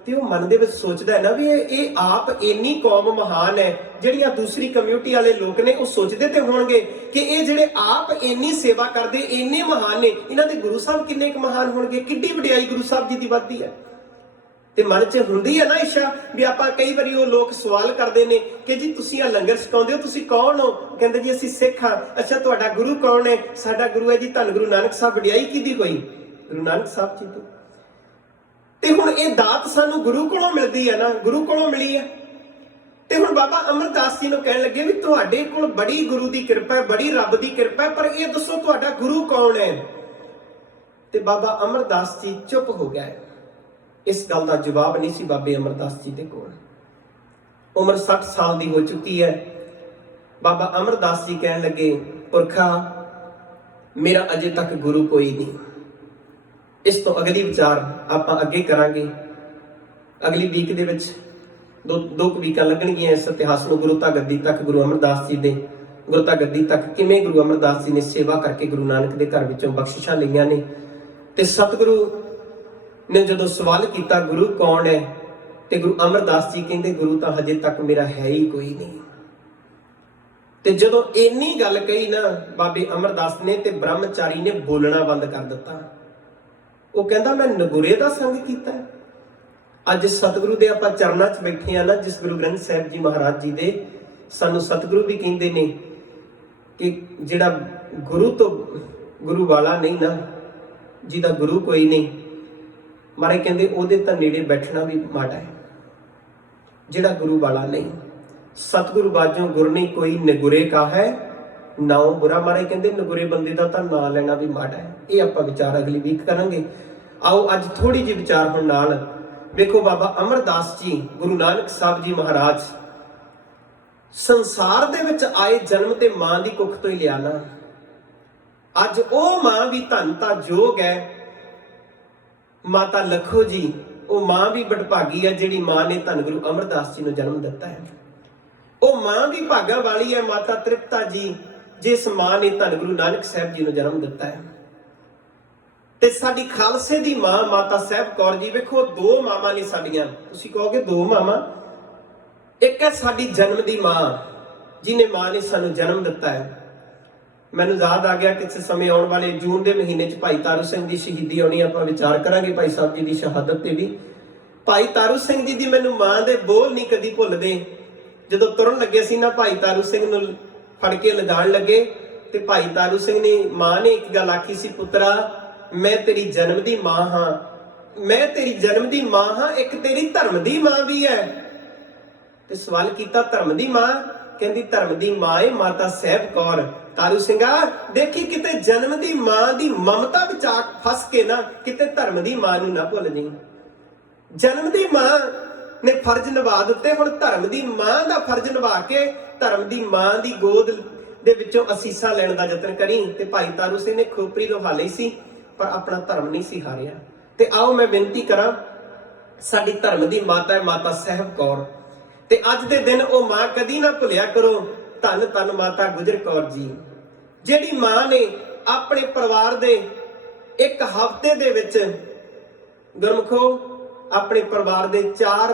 ਤੇ ਉਹ ਮਨ ਦੇ ਵਿੱਚ ਸੋਚਦਾ ਹੈ ਨਾ ਵੀ ਇਹ ਆਪ ਇੰਨੀ ਕੌਮ ਮਹਾਨ ਹੈ, ਜਿਹੜੀਆਂ ਦੂਸਰੀ ਕਮਿਊਨਿਟੀ ਵਾਲੇ ਲੋਕ ਨੇ ਉਹ ਸੋਚਦੇ ਤੇ ਹੋਣਗੇ ਕਿ ਇਹ ਜਿਹੜੇ ਆਪ ਇੰਨੀ ਸੇਵਾ ਕਰਦੇ, ਇੰਨੇ ਮਹਾਨ ਨੇ, ਇਹਨਾਂ ਦੇ ਗੁਰੂ ਸਾਹਿਬ ਕਿੰਨੇ ਕੁ ਮਹਾਨ ਹੋਣਗੇ, ਕਿੱਡੀ ਵਡਿਆਈ ਗੁਰੂ ਸਾਹਿਬ ਜੀ ਦੀ ਵੱਧਦੀ ਹੈ। ਤੇ ਮਨ 'ਚ ਹੁੰਦੀ ਹੈ ਨਾ ਇੱਛਾ ਵੀ ਆਪਾਂ, ਕਈ ਵਾਰੀ ਉਹ ਲੋਕ ਸਵਾਲ ਕਰਦੇ ਨੇ ਕਿ ਜੀ ਤੁਸੀਂ ਆ ਲੰਗਰ ਛਕਾਉਂਦੇ ਹੋ, ਤੁਸੀਂ ਕੌਣ ਹੋ? ਕਹਿੰਦੇ ਜੀ ਅਸੀਂ ਸਿੱਖ ਹਾਂ। ਅੱਛਾ, ਤੁਹਾਡਾ ਗੁਰੂ ਕੌਣ ਹੈ? ਸਾਡਾ ਗੁਰੂ ਹੈ ਜੀ ਧੰਨ ਗੁਰੂ ਨਾਨਕ ਸਾਹਿਬ। ਵਡਿਆਈ ਕਿਹਦੀ ਹੋਈ? ਗੁਰੂ ਨਾਨਕ ਸਾਹਿਬ ਜੀ ਦੀ। ਤੇ ਹੁਣ ਇਹ ਦਾਤ ਸਾਨੂੰ ਗੁਰੂ ਕੋਲੋਂ ਮਿਲਦੀ ਹੈ ਨਾ, ਗੁਰੂ ਕੋਲੋਂ ਮਿਲੀ ਹੈ। ਤੇ ਹੁਣ ਬਾਬਾ ਅਮਰਦਾਸ ਜੀ ਨੂੰ ਕਹਿਣ ਲੱਗੇ ਵੀ ਤੁਹਾਡੇ ਕੋਲ ਬੜੀ ਗੁਰੂ ਦੀ ਕਿਰਪਾ ਹੈ, ਬੜੀ ਰੱਬ ਦੀ ਕਿਰਪਾ ਹੈ, ਪਰ ਇਹ ਦੱਸੋ ਤੁਹਾਡਾ ਗੁਰੂ ਕੌਣ ਹੈ? ਤੇ ਬਾਬਾ ਅਮਰਦਾਸ ਜੀ ਚੁੱਪ ਹੋ ਗਏ। ਇਸ ਗੱਲ ਦਾ ਜਵਾਬ ਨਹੀਂ ਸੀ ਬਾਬੇ ਅਮਰਦਾਸ ਜੀ ਦੇ ਕੋਲ। ਉਮਰ 60 ਸਾਲ ਦੀ ਹੋ ਚੁੱਕੀ ਹੈ। ਬਾਬਾ ਅਮਰਦਾਸ ਜੀ ਕਹਿਣ ਲੱਗੇ, ਪੁਰਖਾ ਮੇਰਾ ਅਜੇ ਤੱਕ ਗੁਰੂ ਕੋਈ ਨਹੀਂ। ਇਸ ਤੋਂ ਅਗਲੀ ਵਿਚਾਰ ਆਪਾਂ ਅੱਗੇ ਕਰਾਂਗੇ। ਅਗਲੀ ਵੀਕ ਦੇ ਵਿੱਚ ਦੋ ਵੀਕਾਂ ਲੱਗਣਗੀਆਂ ਇਸ ਇਤਿਹਾਸ ਨੂੰ ਗੁਰਤਾ ਗੱਦੀ ਤੱਕ, ਗੁਰੂ ਅਮਰਦਾਸ ਜੀ ਦੇ ਗੁਰਤਾ ਗੱਦੀ ਤੱਕ ਕਿਵੇਂ ਗੁਰੂ ਅਮਰਦਾਸ ਜੀ ਨੇ ਸੇਵਾ ਕਰਕੇ ਗੁਰੂ ਨਾਨਕ ਦੇ ਘਰ ਵਿੱਚੋਂ ਬਖਸ਼ਿਸ਼ਾਂ ਲਈਆਂ ਨੇ। ਤੇ ਸਤਿਗੁਰੂ ਨੇ ਜਦੋਂ ਸਵਾਲ ਕੀਤਾ ਗੁਰੂ ਕੌਣ ਹੈ, ਤੇ ਗੁਰੂ ਅਮਰਦਾਸ ਜੀ ਕਹਿੰਦੇ ਗੁਰੂ ਤਾਂ ਹਜੇ ਤੱਕ ਮੇਰਾ ਹੈ ਹੀ ਕੋਈ ਨਹੀਂ। ਤੇ ਜਦੋਂ ਇੰਨੀ ਗੱਲ ਕਹੀ ਨਾ ਬਾਬੇ ਅਮਰਦਾਸ ਨੇ, ਤੇ ਬ੍ਰਹਮਚਾਰੀ ਨੇ ਬੋਲਣਾ ਬੰਦ ਕਰ ਦਿੱਤਾ। ਉਹ ਕਹਿੰਦਾ ਮੈਂ ਨਗੁਰੇ ਦਾ ਸੰਗ ਕੀਤਾ। ਅੱਜ ਸਤਿਗੁਰੂ ਦੇ ਆਪਾਂ ਚਰਨਾਂ 'ਚ ਬੈਠੇ ਆ ਨਾ, ਜਿਸ ਗੁਰੂ ਗ੍ਰੰਥ ਸਾਹਿਬ ਜੀ ਮਹਾਰਾਜ ਜੀ ਦੇ, ਸਾਨੂੰ ਸਤਿਗੁਰੂ ਵੀ ਕਹਿੰਦੇ ਨੇ ਕਿ ਜਿਹੜਾ ਗੁਰੂ ਤੋਂ ਗੁਰੂ ਵਾਲਾ ਨਹੀਂ ਨਾ, ਜਿਹਦਾ ਗੁਰੂ ਕੋਈ ਨਹੀਂ, ਮਾਰੇ ਕਹਿੰਦੇ ਉਹਦੇ ਤਾਂ ਨੇੜੇ ਬੈਠਣਾ ਵੀ ਮਾੜਾ ਹੈ। ਜਿਹੜਾ ਗੁਰੂ ਵਾਲਾ ਨਹੀਂ, ਸਤਿਗੁਰੂ ਬਾਝੋਂ ਗੁਰ ਨਹੀਂ ਕੋਈ, ਨਗੁਰੇ ਕਾ ਹੈ ਨਾਉ ਬੁਰਾ। ਮਾਰੇ ਕਹਿੰਦੇ ਨਗੁਰੇ ਬੰਦੇ ਦਾ ਤਾਂ ਨਾਂ ਲੈਣਾ ਵੀ ਮਾੜਾ ਹੈ। ਇਹ ਆਪਾਂ ਵਿਚਾਰ ਅਗਲੀ ਵੀਕ ਕਰਾਂਗੇ। ਆਓ ਅੱਜ ਥੋੜੀ ਜਿਹੀ ਵਿਚਾਰ ਹੁਣ ਨਾਲ ਵੇਖੋ। ਬਾਬਾ ਅਮਰਦਾਸ ਜੀ ਗੁਰੂ ਨਾਨਕ ਸਾਹਿਬ ਜੀ ਮਹਾਰਾਜ ਸੰਸਾਰ ਦੇ ਵਿੱਚ ਆਏ ਜਨਮ ਤੇ ਮਾਂ ਦੀ ਕੁੱਖ ਤੋਂ ਹੀ ਲਿਆ ਨਾ। ਅੱਜ ਉਹ ਮਾਂ ਵੀ ਧੰਨ ਤਾਂ ਜੋਗ ਹੈ, ਮਾਤਾ ਲਖੋ ਜੀ। ਉਹ ਮਾਂ ਵੀ ਬੜਭਾਗੀ ਹੈ ਜਿਹੜੀ ਮਾਂ ਨੇ ਧੰਨ ਗੁਰੂ ਅਮਰਦਾਸ ਜੀ ਨੂੰ ਜਨਮ ਦਿੱਤਾ ਹੈ। ਉਹ ਮਾਂ ਵੀ ਭਾਗਾਂ ਵਾਲੀ ਹੈ, ਮਾਤਾ ਤ੍ਰਿਪਤਾ ਜੀ, ਜਿਸ ਮਾਂ ਨੇ ਧੰਨ ਗੁਰੂ ਨਾਨਕ ਸਾਹਿਬ ਜੀ ਨੂੰ ਜਨਮ ਦਿੱਤਾ ਹੈ। ਤੇ ਸਾਡੀ ਖਾਲਸੇ ਦੀ ਮਾਂ ਮਾਤਾ ਸਾਹਿਬ ਕੌਰ ਜੀ, ਵੇਖੋ ਦੋ ਮਾਵਾਂ ਨੇ ਸਾਡੀਆਂ। ਤੁਸੀਂ ਕਹੋਗੇ ਦੋ ਮਾਵਾਂ, ਇੱਕ ਹੈ ਸਾਡੀ ਜਨਮ ਦੀ ਮਾਂ, ਜਿਹਨੇ ਮਾਂ ਨੇ ਸਾਨੂੰ ਜਨਮ ਦਿੱਤਾ ਹੈ। ਮੈਨੂੰ ਯਾਦ ਆ ਗਿਆ ਕਿਸੇ ਸਮੇਂ ਆਉਣ ਵਾਲੇ ਜੂਨ ਦੇ ਮਹੀਨੇ 'ਚ ਭਾਈ ਤਾਰੂ ਸਿੰਘ ਦੀ ਸ਼ਹੀਦੀ ਆਉਣੀ, ਆਪਾਂ ਵਿਚਾਰ ਕਰਾਂਗੇ ਭਾਈ ਸਾਹਿਬ ਜੀ ਦੀ ਸ਼ਹਾਦਤ ਤੇ ਵੀ। ਭਾਈ ਤਾਰੂ ਸਿੰਘ ਜੀ ਦੀ ਮੈਨੂੰ ਮਾਂ ਦੇ ਬੋਲ ਨਹੀਂ ਕਦੀ ਭੁੱਲਦੇ। ਜਦੋਂ ਤੁਰਨ ਲੱਗੇ ਸੀ ਨਾ, ਭਾਈ ਤਾਰੂ ਸਿੰਘ ਨੂੰ ਫੜ ਕੇ ਲਿਜਾਣ ਲੱਗੇ ਤੇ ਭਾਈ ਤਾਰੂ ਸਿੰਘ ਨੇ ਮਾਂ ਨੇ ਇੱਕ ਗੱਲ ਆਖੀ ਸੀ, ਪੁੱਤਰਾ ਮੈਂ ਤੇਰੀ ਜਨਮ ਦੀ ਮਾਂ ਹਾਂ, ਮੈਂ ਤੇਰੀ ਜਨਮ ਦੀ ਮਾਂ ਹਾਂ, ਇੱਕ ਤੇਰੀ ਧਰਮ ਦੀ ਮਾਂ ਵੀ ਹੈ। ਤੇ ਸਵਾਲ ਕੀਤਾ ਧਰਮ ਦੀ ਮਾਂ? ਕਹਿੰਦੀ ਧਰਮ ਦੀ ਮਾਂ ਏ ਮਾਤਾ ਸਾਹਿਬ ਕੌਰ। ਤਾਰੂ ਸਿੰਘਾ ਦੇਖੀ ਕਿਤੇ ਜਨਮ ਦੀ ਮਾਂ ਦੀ ਮਮਤਾ ਵਿੱਚ ਆ ਫਸ ਕੇ ਨਾ ਕਿਤੇ ਧਰਮ ਦੀ ਮਾਂ ਨੂੰ ਨਾ ਭੁੱਲ ਜਾਈਂ। ਜਨਮ ਦੀ ਮਾਂ ਨੇ ਫਰਜ਼ ਨਿਭਾ ਦਿੱਤੇ, ਹੁਣ ਧਰਮ ਦੀ ਮਾਂ ਦਾ ਫਰਜ਼ ਨਿਭਾ ਕੇ ਧਰਮ ਦੀ ਮਾਂ ਦੀ ਗੋਦ ਦੇ ਵਿੱਚੋਂ ਅਸੀਸਾਂ ਲੈਣ ਦਾ ਯਤਨ ਕਰੀ। ਤੇ ਭਾਈ ਤਾਰੂ ਸਿੰਘ ਨੇ ਖੋਪਰੀ ਲੁਹਾ ਲਈ ਸੀ ਪਰ ਆਪਣਾ ਧਰਮ ਨਹੀਂ ਸੀ ਹਾਰਿਆ। ਤੇ ਆਓ ਮੈਂ ਬੇਨਤੀ ਕਰਾਂ, ਸਾਡੀ ਧਰਮ ਦੀ ਮਾਤਾ ਹੈ ਮਾਤਾ ਸਾਹਿਬ ਕੌਰ, ਤੇ ਅੱਜ ਦੇ ਦਿਨ ਉਹ ਮਾਂ ਕਦੀ ਨਾ ਭੁੱਲਿਆ ਕਰੋ। ਧੰਨ ਧੰਨ ਮਾਤਾ ਗੁਜਰ ਕੌਰ ਜੀ, ਜਿਹੜੀ ਮਾਂ ਨੇ ਆਪਣੇ ਪਰਿਵਾਰ ਦੇ ਇੱਕ ਹਫ਼ਤੇ ਦੇ ਵਿੱਚ ਗੁਰਮਖੋ ਆਪਣੇ ਪਰਿਵਾਰ ਦੇ 4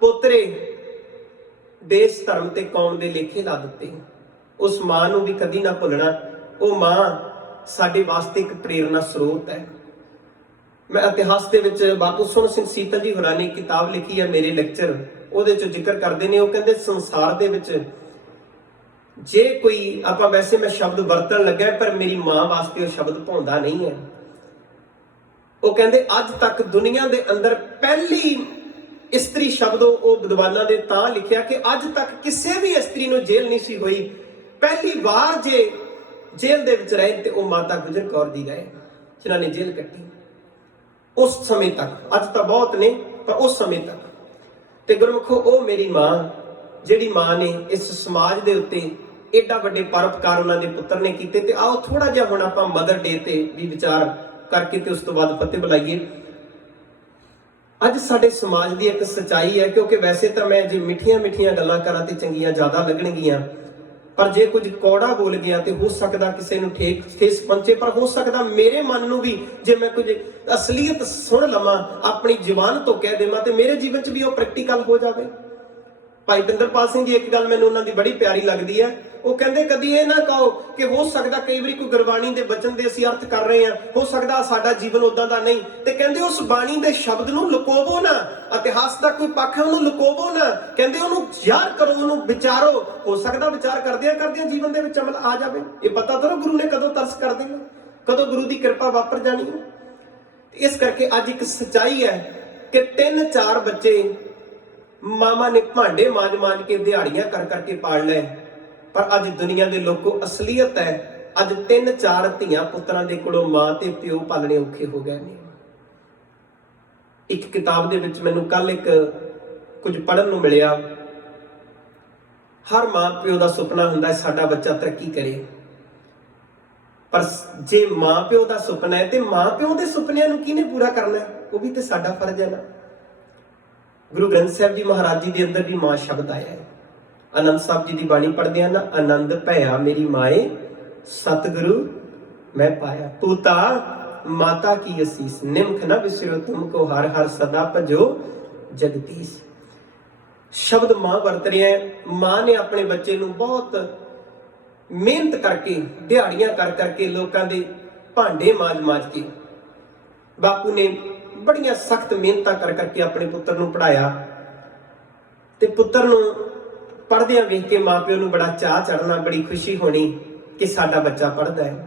ਪੋਤਰੇ ਦੇਸ਼ ਧਰਮ ਤੇ ਕੌਮ ਦੇ ਲੇਖੇ ਲਾ ਦਿੱਤੇ। ਉਸ ਮਾਂ ਨੂੰ ਵੀ ਕਦੀ ਨਾ ਭੁੱਲਣਾ। ਉਹ ਮਾਂ ਸਾਡੇ ਵਾਸਤੇ ਇੱਕ ਪ੍ਰੇਰਨਾ ਸਰੋਤ ਹੈ। ਮੈਂ ਇਤਿਹਾਸ ਦੇ ਵਿੱਚ ਬਾਪੂ ਸੋਹਣ ਸਿੰਘ ਸੀਤਲ ਜੀ ਹੋਰਾਂ ਨੇ ਕਿਤਾਬ ਲਿਖੀ ਹੈ ਮੇਰੇ ਲੈਕਚਰ, ਉਹਦੇ ਚ ਜ਼ਿਕਰ ਕਰਦੇ ਨੇ। ਉਹ ਕਹਿੰਦੇ ਸੰਸਾਰ ਦੇ ਵਿੱਚ ਜੇ ਕੋਈ, ਆਪਾਂ ਵੈਸੇ ਮੈਂ ਸ਼ਬਦ ਵਰਤਣ ਲੱਗਾ ਪਰ ਮੇਰੀ ਮਾਂ ਵਾਸਤੇ ਉਹ ਸ਼ਬਦ ਭਾਉਂਦਾ ਨਹੀਂ ਹੈ। ਉਹ ਕਹਿੰਦੇ ਅੱਜ ਤੱਕ ਦੁਨੀਆ ਦੇ ਅੰਦਰ ਪਹਿਲੀ ਇਸਤਰੀ ਸ਼ਬਦ ਉਹ ਵਿਦਵਾਨਾਂ ਦੇ ਤਾਂ ਲਿਖਿਆ ਕਿ ਅੱਜ ਤੱਕ ਕਿਸੇ ਵੀ ਇਸਤਰੀ ਨੂੰ ਜੇਲ੍ਹ ਨਹੀਂ ਸੀ ਹੋਈ। ਪਹਿਲੀ ਵਾਰ ਜੇ ਜੇਲ੍ਹ ਦੇ ਵਿੱਚ ਰਹੇ ਤੇ ਉਹ ਮਾਤਾ ਗੁਜਰ ਕੌਰ ਜੀ ਰਹੇ, ਜਿਨ੍ਹਾਂ ਨੇ ਜੇਲ੍ਹ ਕੱਟੀ। ਉਸ ਸਮੇਂ ਤੱਕ, ਅੱਜ ਤਾਂ ਬਹੁਤ ਨੇ ਪਰ ਉਸ ਸਮੇਂ ਤੱਕ। ਤੇ ਗੁਰਮੁਖੋ ਉਹ ਮੇਰੀ ਮਾਂ, ਜਿਹੜੀ ਮਾਂ ਨੇ ਇਸ ਸਮਾਜ ਦੇ ਉੱਤੇ ਏਡਾ ਵੱਡੇ ਪਰਉਪਕਾਰ ਉਹਨਾਂ ਦੇ ਪੁੱਤਰ ਨੇ ਕੀਤੇ। ਤੇ ਆਓ ਥੋੜਾ ਜਿਹਾ ਹੁਣ ਆਪਾਂ ਮਦਰ ਡੇ ਤੇ ਵੀ ਵਿਚਾਰ ਕਰਕੇ ਤੇ ਉਸ ਤੋਂ ਬਾਅਦ ਫਤਿਹ ਬੁਲਾਈਏ। ਅੱਜ ਸਾਡੇ ਸਮਾਜ ਦੀ ਇੱਕ ਸੱਚਾਈ ਹੈ, ਕਿਉਂਕਿ ਵੈਸੇ ਤਾਂ ਮੈਂ ਜੇ ਮਿੱਠੀਆਂ ਮਿੱਠੀਆਂ ਗੱਲਾਂ ਕਰਾਂ ਤੇ ਚੰਗੀਆਂ ਜ਼ਿਆਦਾ ਲੱਗਣਗੀਆਂ, ਪਰ ਜੇ ਕੁਝ ਕੌੜਾ ਬੋਲ ਗਿਆ ਤੇ ਹੋ ਸਕਦਾ ਕਿਸੇ ਨੂੰ ਠੇਸ ਪਹੁੰਚੇ। ਪਰ ਹੋ ਸਕਦਾ ਮੇਰੇ ਮਨ ਨੂੰ ਵੀ, ਜੇ ਮੈਂ ਕੁਝ ਅਸਲੀਅਤ ਸੁਣ ਲਵਾਂ ਆਪਣੀ ਜ਼ੁਬਾਨ ਤੋਂ ਕਹਿ ਦੇਵਾਂ, ਤੇ ਮੇਰੇ ਜੀਵਨ 'ਚ ਵੀ ਉਹ ਪ੍ਰੈਕਟੀਕਲ ਹੋ ਜਾਵੇ। ਭਾਈ ਪਿੰਦਰਪਾਲ ਸਿੰਘ ਜੀ ਇੱਕ ਗੱਲ ਮੈਨੂੰ ਉਹਨਾਂ ਦੀ ਬੜੀ ਪਿਆਰੀ ਲੱਗਦੀ ਹੈ। ਉਹ ਕਹਿੰਦੇ ਕਦੀ ਇਹ ਨਾ ਕਹੋ ਕਿ ਹੋ ਸਕਦਾ ਕਈ ਵਾਰੀ ਕੋਈ ਗੁਰਬਾਣੀ ਦੇ ਬਚਨ ਦੇ ਅਸੀਂ ਅਰਥ ਕਰ ਰਹੇ ਹਾਂ, ਹੋ ਸਕਦਾ ਸਾਡਾ ਜੀਵਨ ਉਦਾਂ ਦਾ ਨਹੀਂ। ਤੇ ਕਹਿੰਦੇ ਉਸ ਬਾਣੀ ਦੇ ਸ਼ਬਦ ਨੂੰ ਲੁਕੋਵੋ ਨਾ, ਇਤਿਹਾਸ ਦਾ ਕੋਈ ਪੱਖ ਹੈ ਉਹਨੂੰ ਲੁਕੋਵੋ ਨਾ। ਕਹਿੰਦੇ ਉਹਨੂੰ ਯਾਦ ਕਰੋ, ਉਹਨੂੰ ਵਿਚਾਰੋ। ਹੋ ਸਕਦਾ ਵਿਚਾਰ ਕਰਦਿਆਂ ਕਰਦਿਆਂ ਜੀਵਨ ਦੇ ਵਿੱਚ ਅਮਲ ਆ ਜਾਵੇ। ਇਹ ਪਤਾ ਕਰੋ ਗੁਰੂ ਨੇ ਕਦੋਂ ਤਰਸ ਕਰ ਦੇਣਾ, ਕਦੋਂ ਗੁਰੂ ਦੀ ਕਿਰਪਾ ਵਾਪਰ ਜਾਣੀ ਹੈ। ਇਸ ਕਰਕੇ ਅੱਜ ਇੱਕ ਸੱਚਾਈ ਹੈ ਕਿ 3-4 ਬੱਚੇ ਮਾਮਾ ਨੇ ਭਾਂਡੇ ਮਾਂਜ ਕੇ ਦਿਹਾੜੀਆਂ ਕਰ ਕਰਕੇ ਪਾਲ ਲਏ, ਪਰ ਅੱਜ ਦੁਨੀਆ ਦੇ ਲੋਕੋ ਅਸਲੀਅਤ ਹੈ ਅੱਜ 3-4 ਧੀਆਂ ਪੁੱਤਰਾਂ ਦੇ ਕੋਲੋਂ ਮਾਂ ਤੇ ਪਿਓ ਪਾਲਣੇ ਔਖੇ ਹੋ ਗਏ ਨੇ। ਇੱਕ ਕਿਤਾਬ ਦੇ ਵਿੱਚ ਮੈਨੂੰ ਕੱਲ ਇੱਕ ਕੁਝ ਪੜ੍ਹਨ ਨੂੰ ਮਿਲਿਆ। ਹਰ ਮਾਂ ਪਿਓ ਦਾ ਸੁਪਨਾ ਹੁੰਦਾ ਹੈ ਸਾਡਾ ਬੱਚਾ ਤਰੱਕੀ ਕਰੇ, ਪਰ ਜੇ ਮਾਂ ਪਿਓ ਦਾ ਸੁਪਨਾ ਹੈ ਤੇ ਮਾਂ ਪਿਓ ਦੇ ਸੁਪਨਿਆਂ ਨੂੰ ਕਿਹਨੇ ਪੂਰਾ ਕਰਨਾ ਹੈ? ਉਹ ਵੀ ਤੇ ਸਾਡਾ ਫਰਜ਼ ਹੈ ਨਾ। ਗੁਰੂ ਗ੍ਰੰਥ ਸਾਹਿਬ ਜੀ ਮਹਾਰਾਜ ਜੀ ਦੇ ਅੰਦਰ ਵੀ ਮਾਂ ਸ਼ਬਦ ਆਇਆ ਹੈ। ਆਨੰਦ ਸਾਹਿਬ ਜੀ ਦੀ ਬਾਣੀ ਪੜ੍ਹਦੇ ਆ ਨਾ, ਆਨੰਦ ਭਇਆ ਮੇਰੀ ਮਾਏ ਸਤਿਗੁਰੂ ਮੈਂ ਪਾਇਆ, ਪੂਤਾ ਮਾਤਾ ਕੀ ਅਸੀਸ, ਨਿਮਖ ਨਾ ਵਿਸਰੋ ਤੁਮ ਕੋ ਹਰ ਹਰ ਸਦਾ ਭਜੋ ਜਗਦੀਸ਼। ਸ਼ਬਦ ਮਾਂ ਵਰਤ ਰਿਹਾ ਹੈ। ਮਾਂ ਨੇ ਆਪਣੇ ਬੱਚੇ ਨੂੰ ਬਹੁਤ ਮਿਹਨਤ ਕਰਕੇ, ਦਿਹਾੜੀਆਂ ਕਰ ਕਰਕੇ, ਲੋਕਾਂ ਦੇ ਭਾਂਡੇ ਮਾਂਜ ਕੇ, ਬਾਪੂ ਨੇ ਬੜੀਆਂ ਸਖਤ ਮਿਹਨਤਾਂ ਕਰ ਕਰਕੇ ਆਪਣੇ ਪੁੱਤਰ ਨੂੰ ਪੜ੍ਹਾਇਆ। ਤੇ ਪੁੱਤਰ ਨੂੰ ਪੜ੍ਹਦਿਆਂ ਵੇਖ ਕੇ ਮਾਪਿਓ ਨੂੰ ਬੜਾ ਚਾਅ ਚੜ੍ਹਨਾ, ਬੜੀ ਖੁਸ਼ੀ ਹੋਣੀ ਕਿ ਸਾਡਾ ਬੱਚਾ ਪੜ੍ਹਦਾ ਹੈ।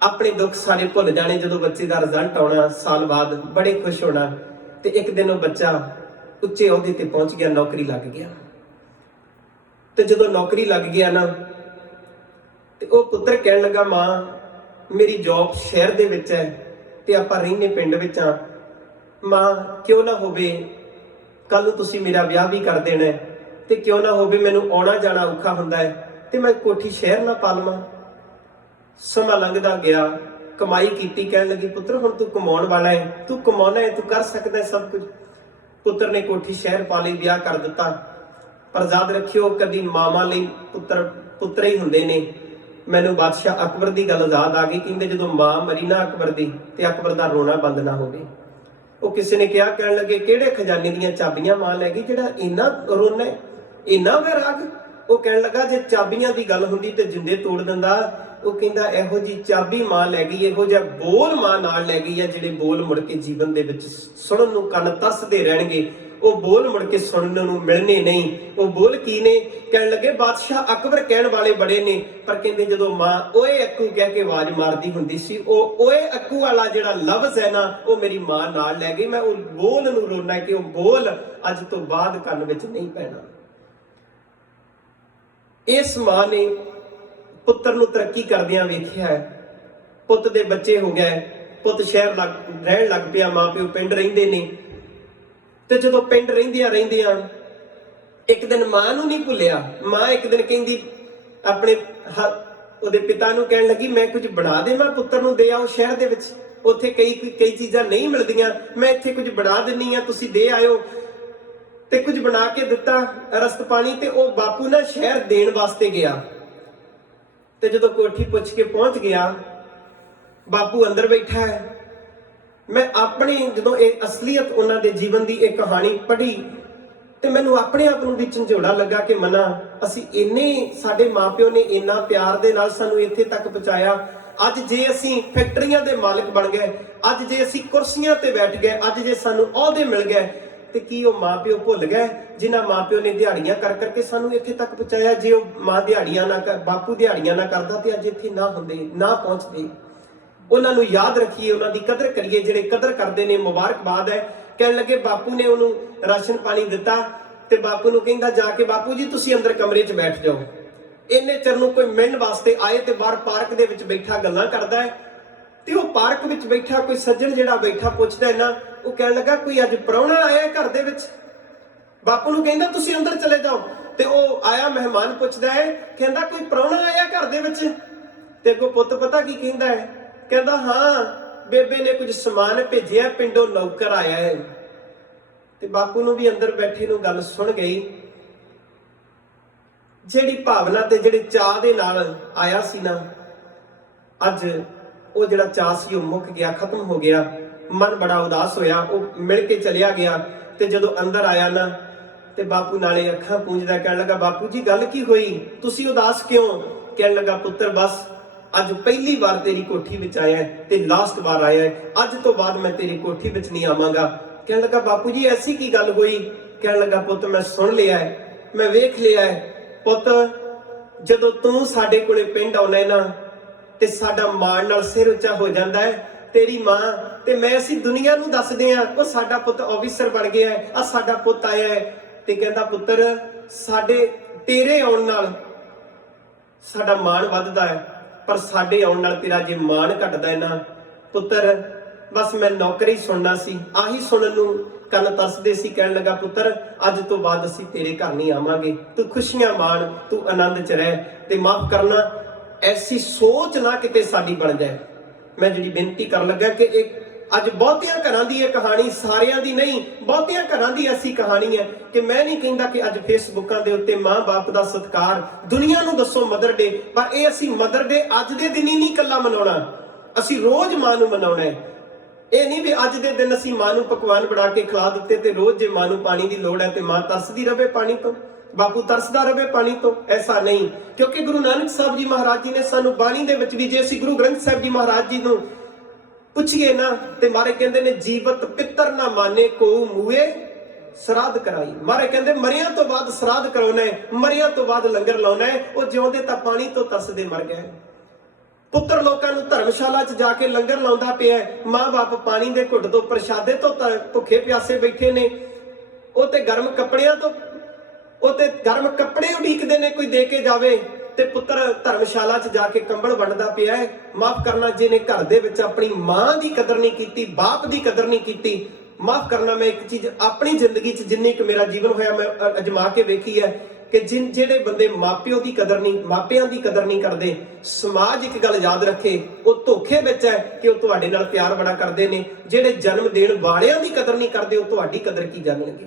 ਆਪਣੇ ਦੁੱਖ ਸਾਰੇ ਭੁੱਲ ਜਾਣੇ ਜਦੋਂ ਬੱਚੇ ਦਾ ਰਿਜ਼ਲਟ ਆਉਣਾ ਸਾਲ ਬਾਅਦ, ਬੜੇ ਖੁਸ਼ ਹੋਣਾ। ਤੇ ਇੱਕ ਦਿਨ ਉਹ ਬੱਚਾ ਉੱਚੇ ਅਹੁਦੇ ਤੇ ਪਹੁੰਚ ਗਿਆ, ਨੌਕਰੀ ਲੱਗ ਗਿਆ। ਤੇ ਜਦੋਂ ਨੌਕਰੀ ਲੱਗ ਗਿਆ ਨਾ, ਤੇ ਉਹ ਪੁੱਤਰ ਕਹਿਣ ਲੱਗਾ, ਮਾਂ ਮੇਰੀ ਜੌਬ ਸ਼ਹਿਰ ਦੇ ਵਿੱਚ ਹੈ ਤੇ ਆਪਾਂ ਰਹਿੰਦੇ ਪਿੰਡ ਵਿੱਚ ਆ। ਮਾਂ ਕਿਉਂ ਨਾ ਹੋਵੇ ਕੱਲ ਨੂੰ ਤੁਸੀਂ ਮੇਰਾ ਵਿਆਹ ਵੀ ਕਰ ਦੇਣਾ, ਤੇ ਕਿਉਂ ਨਾ ਹੋਵੇ ਮੈਨੂੰ ਆਉਣਾ ਜਾਣਾ ਔਖਾ ਹੁੰਦਾ ਹੈ ਤੇ ਮੈਂ ਕੋਠੀ ਸ਼ਹਿਰ ਨਾ ਪਾ ਲਵਾਂ। ਸਮਾਂ ਲੰਘਦਾ ਗਿਆ, ਕਮਾਈ ਕੀਤੀ। ਕਹਿਣ ਲੱਗੀ, ਪੁੱਤਰ ਹੁਣ ਤੂੰ ਕਮਾਉਣ ਵਾਲਾ ਹੈ, ਤੂੰ ਕਮਾਉਣਾ ਹੈ, ਤੂੰ ਕਰ ਸਕਦਾ ਹੈ ਸਭ ਕੁਝ। ਪੁੱਤਰ ਨੇ ਕੋਠੀ ਸ਼ਹਿਰ ਪਾ ਲਈ, ਵਿਆਹ ਕਰ ਦਿੱਤਾ। ਪਰ ਯਾਦ ਰੱਖਿਓ, ਕਦੀ ਮਾਵਾਂ ਲਈ ਪੁੱਤਰ ਹੀ ਹੁੰਦੇ ਨੇ। ਮੈਨੂੰ ਬਾਦਸ਼ਾਹ ਅਕਬਰ ਦੀ ਗੱਲ ਯਾਦ ਆ ਗਈ। ਕਹਿੰਦੇ ਜਦੋਂ ਮਾਂ ਮਰੀ ਨਾ ਅਕਬਰ ਦੀ, ਤੇ ਅਕਬਰ ਦਾ ਰੋਣਾ ਬੰਦ ਨਾ ਹੋਵੇ। ਉਹ ਕਿਸੇ ਨੇ ਕਿਹਾ, ਕਹਿਣ ਲੱਗੇ ਕਿਹੜੇ ਖਜ਼ਾਨੇ ਦੀਆਂ ਚਾਬੀਆਂ ਮਾਂ ਲੈ ਗਈ ਜਿਹੜਾ ਇੰਨਾ ਰੋਣਾ, ਇੰਨਾ ਵੈਰਾਗ? ਉਹ ਕਹਿਣ ਲੱਗਾ ਜੇ ਚਾਬੀਆਂ ਦੀ ਗੱਲ ਹੁੰਦੀ ਤੇ ਜਿੰਦੇ ਤੋੜ ਦਿੰਦਾ। ਉਹ ਕਹਿੰਦਾ ਇਹੋ ਜੀ ਚਾਬੀ ਮਾਂ ਲੈ ਗਈ, ਇਹੋ ਜਿਹਾ ਬੋਲ ਮਾਂ ਨਾਲ ਲੈ ਗਈ ਹੈ ਜਿਹੜੇ ਬੋਲ ਮੁੜ ਕੇ ਜੀਵਨ ਦੇ ਵਿੱਚ ਸੁਣਨ ਨੂੰ ਕੰਨ ਤਰਸਦੇ ਰਹਿਣਗੇ। ਉਹ ਬੋਲ ਮੁੜ ਕੇ ਸੁਣਨ ਨੂੰ ਮਿਲਣੇ ਨਹੀਂ। ਉਹ ਬੋਲ ਕੀ ਨੇ? ਕਹਿਣ ਲੱਗੇ ਬਾਦਸ਼ਾਹ ਅਕਬਰ ਕਹਿਣ ਵਾਲੇ ਬੜੇ ਨੇ, ਪਰ ਕਹਿੰਦੇ ਜਦੋਂ ਮਾਂ ਓਏ ਅੱਕੂ ਕਹਿ ਕੇ ਆਵਾਜ਼ ਮਾਰਦੀ ਹੁੰਦੀ ਸੀ, ਉਹ ਓਏ ਅੱਕੂ ਵਾਲਾ ਜਿਹੜਾ ਲਫ਼ਜ਼ ਹੈ ਨਾ, ਉਹ ਮੇਰੀ ਮਾਂ ਨਾਲ ਲੈ ਗਈ। ਮੈਂ ਉਹ ਬੋਲ ਨੂੰ ਰੋਣਾ ਕਿ ਉਹ ਬੋਲ ਅੱਜ ਤੋਂ ਬਾਅਦ ਕੰਨ ਵਿੱਚ ਨਹੀਂ ਪੈਣਾ। ਇਸ ਮਾਂ ਨੇ ਪੁੱਤਰ ਨੂੰ ਤਰੱਕੀ ਕਰਦਿਆਂ ਵੇਖਿਆ ਹੈ। ਪੁੱਤ ਦੇ ਬੱਚੇ ਹੋ ਗਏ, ਪੁੱਤ ਸ਼ਹਿਰ ਰਹਿਣ ਲੱਗ ਪਿਆ, ਮਾਂ ਪਿਓ ਪਿੰਡ ਰਹਿੰਦੇ ਨੇ। ਤੇ ਜਦੋਂ ਪਿੰਡ ਰਹਿੰਦਿਆਂ ਇੱਕ ਦਿਨ ਮਾਂ ਨੂੰ ਨਹੀਂ ਭੁੱਲਿਆ। ਮਾਂ ਇੱਕ ਦਿਨ ਕਹਿੰਦੀ ਆਪਣੇ ਉਹਦੇ ਪਿਤਾ ਨੂੰ, ਕਹਿਣ ਲੱਗੀ ਮੈਂ ਕੁਝ ਬਣਾ ਦੇਵਾਂ ਪੁੱਤਰ ਨੂੰ, ਦੇ ਆਓ ਸ਼ਹਿਰ ਦੇ ਵਿੱਚ, ਉੱਥੇ ਕਈ ਚੀਜ਼ਾਂ ਨਹੀਂ ਮਿਲਦੀਆਂ, ਮੈਂ ਇੱਥੇ ਕੁਝ ਬਣਾ ਦਿੰਨੀ ਆ, ਤੁਸੀਂ ਦੇ ਆਇਓ। ਤੇ ਕੁਝ ਬਣਾ ਕੇ ਦਿੱਤਾ ਰਸਤ ਪਾਣੀ, ਤੇ ਉਹ ਬਾਪੂ ਨਾ ਸ਼ਹਿਰ ਦੇਣ ਵਾਸਤੇ ਗਿਆ। ਤੇ ਜਦੋਂ ਕੋਠੀ ਪੁੱਛ ਕੇ ਪਹੁੰਚ ਗਿਆ, ਬਾਪੂ ਅੰਦਰ ਬੈਠਾ ਹੈ। ਮੈਂ ਆਪਣੀ ਜਦੋਂ ਇਹ ਅਸਲੀਅਤ ਉਹਨਾਂ ਦੇ ਜੀਵਨ ਦੀ ਇਹ ਕਹਾਣੀ ਪੜ੍ਹੀ ਤੇ ਮੈਨੂੰ ਆਪਣੇ ਆਪ ਨੂੰ ਵੀ ਝੰਜੋੜਾ ਲੱਗਾ ਕਿ ਮਨਾ ਅਸੀਂ ਸਾਡੇ ਮਾਪਿਓ ਨੇ ਇੰਨਾ ਪਿਆਰ ਦੇ ਨਾਲ ਸਾਨੂੰ ਇੱਥੇ ਤੱਕ ਪਹੁੰਚਾਇਆ। ਅੱਜ ਜੇ ਅਸੀਂ ਫੈਕਟਰੀਆਂ ਦੇ ਮਾਲਕ ਬਣ ਗਏ, ਅੱਜ ਜੇ ਅਸੀਂ ਕੁਰਸੀਆਂ ਤੇ ਬੈਠ ਗਏ, ਅੱਜ ਜੇ ਸਾਨੂੰ ਅਹੁਦੇ ਮਿਲ ਗਏ, ਤੇ ਕੀ ਉਹ ਮਾਪਿਓ ਭੁੱਲ ਗਏ ਜਿਨ੍ਹਾਂ ਮਾਪਿਓ ਨੇ ਦਿਹਾੜੀਆਂ ਕਰ ਕਰਕੇ ਸਾਨੂੰ ਇੱਥੇ ਤੱਕ ਪਹੁੰਚਾਇਆ? ਜੇ ਉਹ ਬਾਪੂ ਦਿਹਾੜੀਆਂ ਨਾ ਕਰਦਾ ਤੇ ਅੱਜ ਇੱਥੇ ਨਾ ਹੁੰਦੇ, ਨਾ ਪਹੁੰਚਦੇ। ਉਹਨਾਂ ਨੂੰ ਯਾਦ ਰੱਖੀਏ, ਉਹਨਾਂ ਦੀ ਕਦਰ ਕਰੀਏ। ਜਿਹੜੇ ਕਦਰ ਕਰਦੇ ਨੇ ਮੁਬਾਰਕਬਾਦ ਹੈ। ਕਹਿਣ ਲੱਗੇ ਬਾਪੂ ਨੇ ਉਹਨੂੰ ਰਾਸ਼ਨ ਪਾਣੀ ਦਿੱਤਾ ਤੇ ਬਾਪੂ ਨੂੰ ਕਹਿੰਦਾ ਜਾ ਕੇ ਬਾਪੂ ਜੀ ਤੁਸੀਂ ਅੰਦਰ ਕਮਰੇ 'ਚ ਬੈਠ ਜਾਓ। ਇੰਨੇ ਚਿਰ ਨੂੰ ਕੋਈ ਮਿਲਣ ਵਾਸਤੇ ਆਏ ਤੇ ਬਾਹਰ ਪਾਰਕ ਦੇ ਵਿੱਚ ਬੈਠਾ ਗੱਲਾਂ ਕਰਦਾ ਹੈ। ਤੇ ਉਹ ਪਾਰਕ ਵਿੱਚ ਬੈਠਾ ਕੋਈ ਸੱਜਣ ਜਿਹੜਾ ਬੈਠਾ ਪੁੱਛਦਾ ਹੈ ਨਾ, ਉਹ ਕਹਿਣ ਲੱਗਾ ਕੋਈ ਅੱਜ ਪ੍ਰਾਹੁਣਾ ਆਇਆ ਘਰ ਦੇ ਵਿੱਚ। ਬਾਪੂ ਨੂੰ ਕਹਿੰਦਾ ਤੁਸੀਂ ਅੰਦਰ ਚਲੇ ਜਾਓ। ਤੇ ਉਹ ਆਇਆ ਮਹਿਮਾਨ ਪੁੱਛਦਾ ਹੈ, ਕਹਿੰਦਾ ਕੋਈ ਪ੍ਰਾਹੁਣਾ ਆਇਆ ਘਰ ਦੇ ਵਿੱਚ? ਤੇ ਅੱਗੋਂ ਪੁੱਤ ਪਤਾ ਕੀ ਕਹਿੰਦਾ ਹੈ? ਕਹਿੰਦਾ ਹਾਂ ਬੇਬੇ ਨੇ ਕੁਝ ਸਮਾਨ ਭੇਜਿਆ, ਪਿੰਡੋਂ ਨੌਕਰ ਆਇਆ ਹੈ। ਤੇ ਬਾਪੂ ਨੂੰ ਵੀ ਅੰਦਰ ਬੈਠੇ ਨੂੰ ਗੱਲ ਸੁਣ ਗਈ। ਜਿਹੜੀ ਭਾਵਨਾ ਤੇ ਜਿਹੜੇ ਚਾਅ ਦੇ ਨਾਲ ਆਇਆ ਸੀ ਨਾ, ਅੱਜ ਉਹ ਜਿਹੜਾ ਚਾਅ ਸੀ ਉਹ ਮੁੱਕ ਗਿਆ, ਖਤਮ ਹੋ ਗਿਆ। ਮਨ ਬੜਾ ਉਦਾਸ ਹੋਇਆ। ਉਹ ਮਿਲ ਕੇ ਚਲਿਆ ਗਿਆ। ਤੇ ਜਦੋਂ ਅੰਦਰ ਆਇਆ ਨਾ ਤੇ ਬਾਪੂ ਨਾਲੇ ਅੱਖਾਂ ਪੂੰਝਦਾ ਕਹਿਣ ਲੱਗਾ ਬਾਪੂ ਜੀ ਗੱਲ ਕੀ ਹੋਈ, ਤੁਸੀਂ ਉਦਾਸ ਕਿਉਂ? ਕਹਿਣ ਲੱਗਾ ਪੁੱਤਰ ਬਸ ਅੱਜ ਪਹਿਲੀ ਵਾਰ ਤੇਰੀ ਕੋਠੀ ਵਿੱਚ ਆਇਆ ਤੇ ਲਾਸਟ ਵਾਰ ਆਇਆ, ਅੱਜ ਤੋਂ ਬਾਅਦ ਮੈਂ ਤੇਰੀ ਕੋਠੀ ਵਿੱਚ ਨਹੀਂ ਆਵਾਂਗਾ। ਕਹਿਣ ਲੱਗਾ ਬਾਪੂ ਜੀ ਐਸੀ ਕੀ ਗੱਲ ਹੋਈ? ਕਹਿਣ ਲੱਗਾ ਪੁੱਤ ਮੈਂ ਸੁਣ ਲਿਆ ਹੈ, ਮੈਂ ਵੇਖ ਲਿਆ ਹੈ। ਪੁੱਤ ਜਦੋਂ ਤੂੰ ਸਾਡੇ ਕੋਲੇ ਪਿੰਡ ਆਉਣਾ ਹੈ ਨਾ ਤੇ ਸਾਡਾ ਮਾਣ ਨਾਲ ਸਿਰ ਉੱਚਾ ਹੋ ਜਾਂਦਾ ਹੈ। ਤੇਰੀ ਮਾਂ ਤੇ ਮੈਂ ਅਸੀਂ ਦੁਨੀਆ ਨੂੰ ਦੱਸਦੇ ਆ ਉਹ ਸਾਡਾ ਪੁੱਤ ਆਫੀਸਰ ਬਣ ਗਿਆ ਹੈ, ਆ ਸਾਡਾ ਪੁੱਤ ਆਇਆ ਹੈ। ਤੇ ਕਹਿੰਦਾ ਪੁੱਤਰ ਸਾਡੇ ਤੇਰੇ ਆਉਣ ਨਾਲ ਸਾਡਾ ਮਾਣ ਵੱਧਦਾ ਹੈ, ਪਰ ਸਾਡੇ ਆਉਣ ਨਾਲ ਤੇਰਾ ਜੇ ਮਾਣ ਘਟਦਾ ਹੈ ਨਾ ਪੁੱਤਰ, ਬਸ ਮੈਂ ਨੌਕਰੀ ਸੁਣਨਾ ਸੀ, ਆਹੀ ਸੁਣਨ ਨੂੰ ਕੰਨ ਤਰਸਦੇ ਸੀ। ਕਹਿਣ ਲੱਗਾ ਪੁੱਤਰ ਅੱਜ ਤੋਂ ਬਾਅਦ ਅਸੀਂ ਤੇਰੇ ਘਰ ਨਹੀਂ ਆਵਾਂਗੇ, ਤੂੰ ਖੁਸ਼ੀਆਂ ਮਾਣ, ਤੂੰ ਆਨੰਦ 'ਚ ਰਹਿ। ਤੇ ਮਾਫ ਕਰਨਾ ਐਸੀ ਸੋਚ ਨਾ ਕਿਤੇ ਸਾਡੀ ਬਣ ਜਾਏ। ਮੈਂ ਜਿਹੜੀ ਬੇਨਤੀ ਕਰਨ ਲੱਗਾ ਕਿ ਇੱਕ ਅੱਜ ਬਹੁਤਿਆਂ ਘਰਾਂ ਦੀ ਇਹ ਕਹਾਣੀ, ਸਾਰਿਆਂ ਦੀ ਨਹੀਂ, ਬਹੁਤਿਆਂ ਘਰਾਂ ਦੀ ਐਸੀ ਕਹਾਣੀ ਹੈ ਕਿ ਮੈਂ ਨਹੀਂ ਕਹਿੰਦਾ ਕਿ ਅੱਜ ਫੇਸਬੁੱਕਾਂ ਦੇ ਉੱਤੇ ਮਾਂ-ਬਾਪ ਦਾ ਸਤਿਕਾਰ, ਦੁਨੀਆ ਨੂੰ ਦੱਸੋ ਮਦਰ ਡੇ, ਪਰ ਇਹ ਅਸੀਂ ਮਦਰ ਡੇ ਅੱਜ ਦੇ ਦਿਨ ਹੀ ਨਹੀਂ ਇਕੱਲਾ ਮਨਾਉਣਾ, ਅਸੀਂ ਰੋਜ਼ ਮਾਂ ਨੂੰ ਮਨਾਉਣਾ ਹੈ। ਇਹ ਨਹੀਂ ਵੀ ਅੱਜ ਦੇ ਦਿਨ ਅਸੀਂ ਮਾਂ ਨੂੰ ਪਕਵਾਨ ਬਣਾ ਕੇ ਖਿਲਾ ਦਿੱਤੇ ਤੇ ਰੋਜ਼ ਜੇ ਮਾਂ ਨੂੰ ਪਾਣੀ ਦੀ ਲੋੜ ਹੈ ਤੇ ਮਾਂ ਤਰਸਦੀ ਰਵੇ ਪਾਣੀ ਤੋਂ, ਬਾਪੂ ਤਰਸਦਾ ਰਵੇ ਪਾਣੀ ਤੋਂ, ਐਸਾ ਨਹੀਂ। ਕਿਉਂਕਿ ਗੁਰੂ ਨਾਨਕ ਸਾਹਿਬ ਜੀ ਮਹਾਰਾਜ ਜੀ ਨੇ ਸਾਨੂੰ ਬਾਣੀ ਦੇ ਵਿੱਚ ਵੀ, ਜੇ ਅਸੀਂ ਗੁਰੂ ਗ੍ਰੰਥ ਸਾਹਿਬ ਜੀ ਮਹਾਰਾਜ ਜੀ ਨੂੰ ਪੁੱਛੀਏ ਨਾ ਤੇ ਮਾਰੇ ਕਹਿੰਦੇ ਨੇ ਜੀਵਤ ਪਿੱਤਰ ਨਾ ਮਾਨੇ ਕੋ ਮੂਏ ਸਰਾਧ ਕਰਾਈ। ਮਾਰੇ ਕਹਿੰਦੇ ਮਰਿਆਂ ਤੋਂ ਬਾਅਦ ਸਰਾਧ ਕਰਾਉਣਾ ਹੈ, ਮਰਿਆਂ ਤੋਂ ਬਾਅਦ ਲੰਗਰ ਲਾਉਣਾ ਹੈ। ਉਹ ਜਿਉਂਦੇ ਤਾਂ ਪਾਣੀ ਤੋਂ ਤਰਸਦੇ ਮਰ ਗਏ। ਪੁੱਤਰ ਲੋਕਾਂ ਨੂੰ ਧਰਮਸ਼ਾਲਾ 'ਚ ਜਾ ਕੇ ਲੰਗਰ ਲਾਉਂਦਾ ਪਿਆ, ਮਾਂ-ਬਾਪ ਪਾਣੀ ਦੇ ਘੁੱਟ ਤੋਂ, ਪ੍ਰਸ਼ਾਦੇ ਤੋਂ ਭੁੱਖੇ ਪਿਆਸੇ ਬੈਠੇ ਨੇ। ਉਹ ਤੇ ਗਰਮ ਕੱਪੜੇ ਉਡੀਕਦੇ ਨੇ ਕੋਈ ਦੇ ਕੇ ਜਾਵੇ, ਤੇ ਪੁੱਤਰ ਧਰਮਸ਼ਾਲਾ 'ਚ ਜਾ ਕੇ ਕੰਬਲ ਵੰਡਦਾ ਪਿਆ ਹੈ। ਮਾਫ ਕਰਨਾ ਜਿਹਨੇ ਘਰ ਦੇ ਵਿੱਚ ਆਪਣੀ ਮਾਂ ਦੀ ਕਦਰ ਨਹੀਂ ਕੀਤੀ, ਬਾਪ ਦੀ ਕਦਰ ਨਹੀਂ ਕੀਤੀ। ਮਾਫ ਕਰਨਾ ਮੈਂ ਇੱਕ ਚੀਜ਼ ਆਪਣੀ ਜ਼ਿੰਦਗੀ 'ਚ ਜਿੰਨੀ ਕੁ ਮੇਰਾ ਜੀਵਨ ਹੋਇਆ ਮੈਂ ਅਜਮਾ ਕੇ ਵੇਖੀ ਹੈ ਕਿ ਜਿਹੜੇ ਬੰਦੇ ਮਾਪਿਆਂ ਦੀ ਕਦਰ ਨਹੀਂ ਕਰਦੇ, ਸਮਾਜ ਇੱਕ ਗੱਲ ਯਾਦ ਰੱਖੇ, ਉਹ ਧੋਖੇ ਵਿੱਚ ਹੈ ਕਿ ਉਹ ਤੁਹਾਡੇ ਨਾਲ ਪਿਆਰ ਬੜਾ ਕਰਦੇ ਨੇ। ਜਿਹੜੇ ਜਨਮ ਦੇਣ ਵਾਲਿਆਂ ਦੀ ਕਦਰ ਨਹੀਂ ਕਰਦੇ, ਉਹ ਤੁਹਾਡੀ ਕਦਰ ਕੀ ਜਾਣਨਗੇ।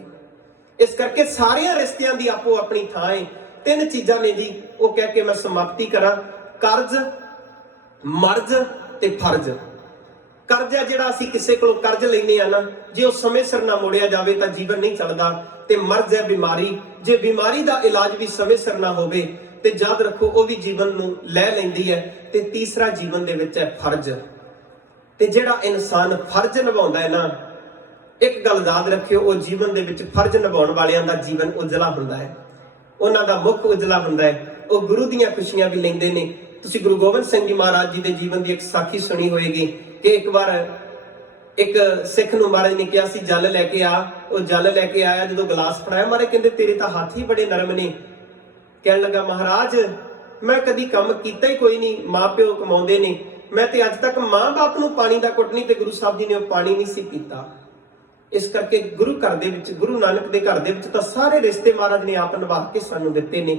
ਇਸ ਕਰਕੇ ਸਾਰਿਆਂ ਰਿਸ਼ਤਿਆਂ ਦੀ ਆਪੋ ਆਪਣੀ ਥਾਂ ਹੈ। ਤਿੰਨ ਚੀਜ਼ਾਂ ਨੇ ਜੀ, ਉਹ ਕਹਿ ਕੇ ਮੈਂ ਸਮਾਪਤੀ ਕਰਾਂ। ਕਰਜ਼, ਮਰਜ਼ ਤੇ ਫਰਜ਼। ਕਰਜ਼ ਹੈ ਜਿਹੜਾ ਅਸੀਂ ਕਿਸੇ ਕੋਲੋਂ ਕਰਜ਼ ਲੈਨੇ ਆ ਨਾ, ਜੇ ਉਹ ਸਮੇਂ ਸਿਰ ਨਾ ਮੋੜਿਆ ਜਾਵੇ ਤਾਂ ਜੀਵਨ ਨਹੀਂ ਚੱਲਦਾ। ਤੇ ਮਰਜ਼ ਹੈ ਬਿਮਾਰੀ, ਜੇ ਬਿਮਾਰੀ ਦਾ ਇਲਾਜ ਵੀ ਸਮੇਂ ਸਿਰ ਨਾ ਹੋਵੇ ਤੇ ਯਾਦ ਰੱਖੋ ਉਹ ਵੀ ਜੀਵਨ ਨੂੰ ਲੈ ਲੈਂਦੀ ਹੈ। ਤੇ ਤੀਸਰਾ ਜੀਵਨ ਦੇ ਵਿੱਚ ਹੈ ਫਰਜ਼। ਤੇ ਜਿਹੜਾ ਇਨਸਾਨ ਫਰਜ਼ ਨਿਭਾਉਂਦਾ ਹੈ ਨਾ, ਇੱਕ ਗੱਲ ਯਾਦ ਰੱਖਿਓ, ਉਹ ਜੀਵਨ ਦੇ ਵਿੱਚ ਫਰਜ਼ ਨਿਭਾਉਣ ਵਾਲਿਆਂ ਦਾ ਜੀਵਨ ਉਜਲਾ ਹੁੰਦਾ ਹੈ, ਉਹਨਾਂ ਦਾ ਮੁੱਖ ਉਜਲਾ ਹੁੰਦਾ ਹੈ। ਉਹ ਗੁਰੂ ਦੀਆਂ ਖੁਸ਼ੀਆਂ ਵੀ ਲੈਂਦੇ ਨੇ। ਤੁਸੀਂ ਗੁਰੂ ਗੋਬਿੰਦ ਸਿੰਘ ਜੀ ਮਹਾਰਾਜ ਜੀ ਦੇ ਜੀਵਨ ਦੀ ਇੱਕ ਸਾਖੀ ਸੁਣੀ ਹੋਏਗੀ ਕਿ ਇੱਕ ਵਾਰ ਇੱਕ ਸਿੱਖ ਨੂੰ ਮਹਾਰਾਜ ਨੇ ਕਿਹਾ ਸੀ ਜਲ ਲੈ ਕੇ ਆ। ਉਹ ਜਲ ਲੈ ਕੇ ਆਇਆ, ਜਦੋਂ ਗਲਾਸ ਫੜਾਇਆ ਮਹਾਰਾਜ ਕਹਿੰਦੇ ਤੇਰੇ ਤਾਂ ਹੱਥ ਹੀ ਬੜੇ ਨਰਮ ਨੇ। ਕਹਿਣ ਲੱਗਾ ਮਹਾਰਾਜ ਮੈਂ ਕਦੀ ਕੰਮ ਕੀਤਾ ਹੀ ਕੋਈ ਨਹੀਂ, ਮਾਂ ਪਿਓ ਕਮਾਉਂਦੇ ਨੇ, ਮੈਂ ਤੇ ਅੱਜ ਤੱਕ ਮਾਂ ਬਾਪ ਨੂੰ ਪਾਣੀ ਦਾ ਘੁੱਟ ਨਹੀਂ, ਤੇ ਗੁਰੂ ਸਾਹਿਬ ਜੀ ਨੇ ਉਹ ਪਾਣੀ ਨਹੀਂ ਸੀ ਪੀਤਾ। ਇਸ ਕਰਕੇ ਗੁਰੂ ਘਰ ਦੇ ਵਿੱਚ, ਗੁਰੂ ਨਾਨਕ ਦੇ ਘਰ ਦੇ ਵਿੱਚ ਤਾਂ ਸਾਰੇ ਰਿਸ਼ਤੇ ਮਹਾਰਾਜ ਨੇ ਆਪ ਨਿਭਾ ਕੇ ਸਾਨੂੰ ਦਿੱਤੇ ਨੇ,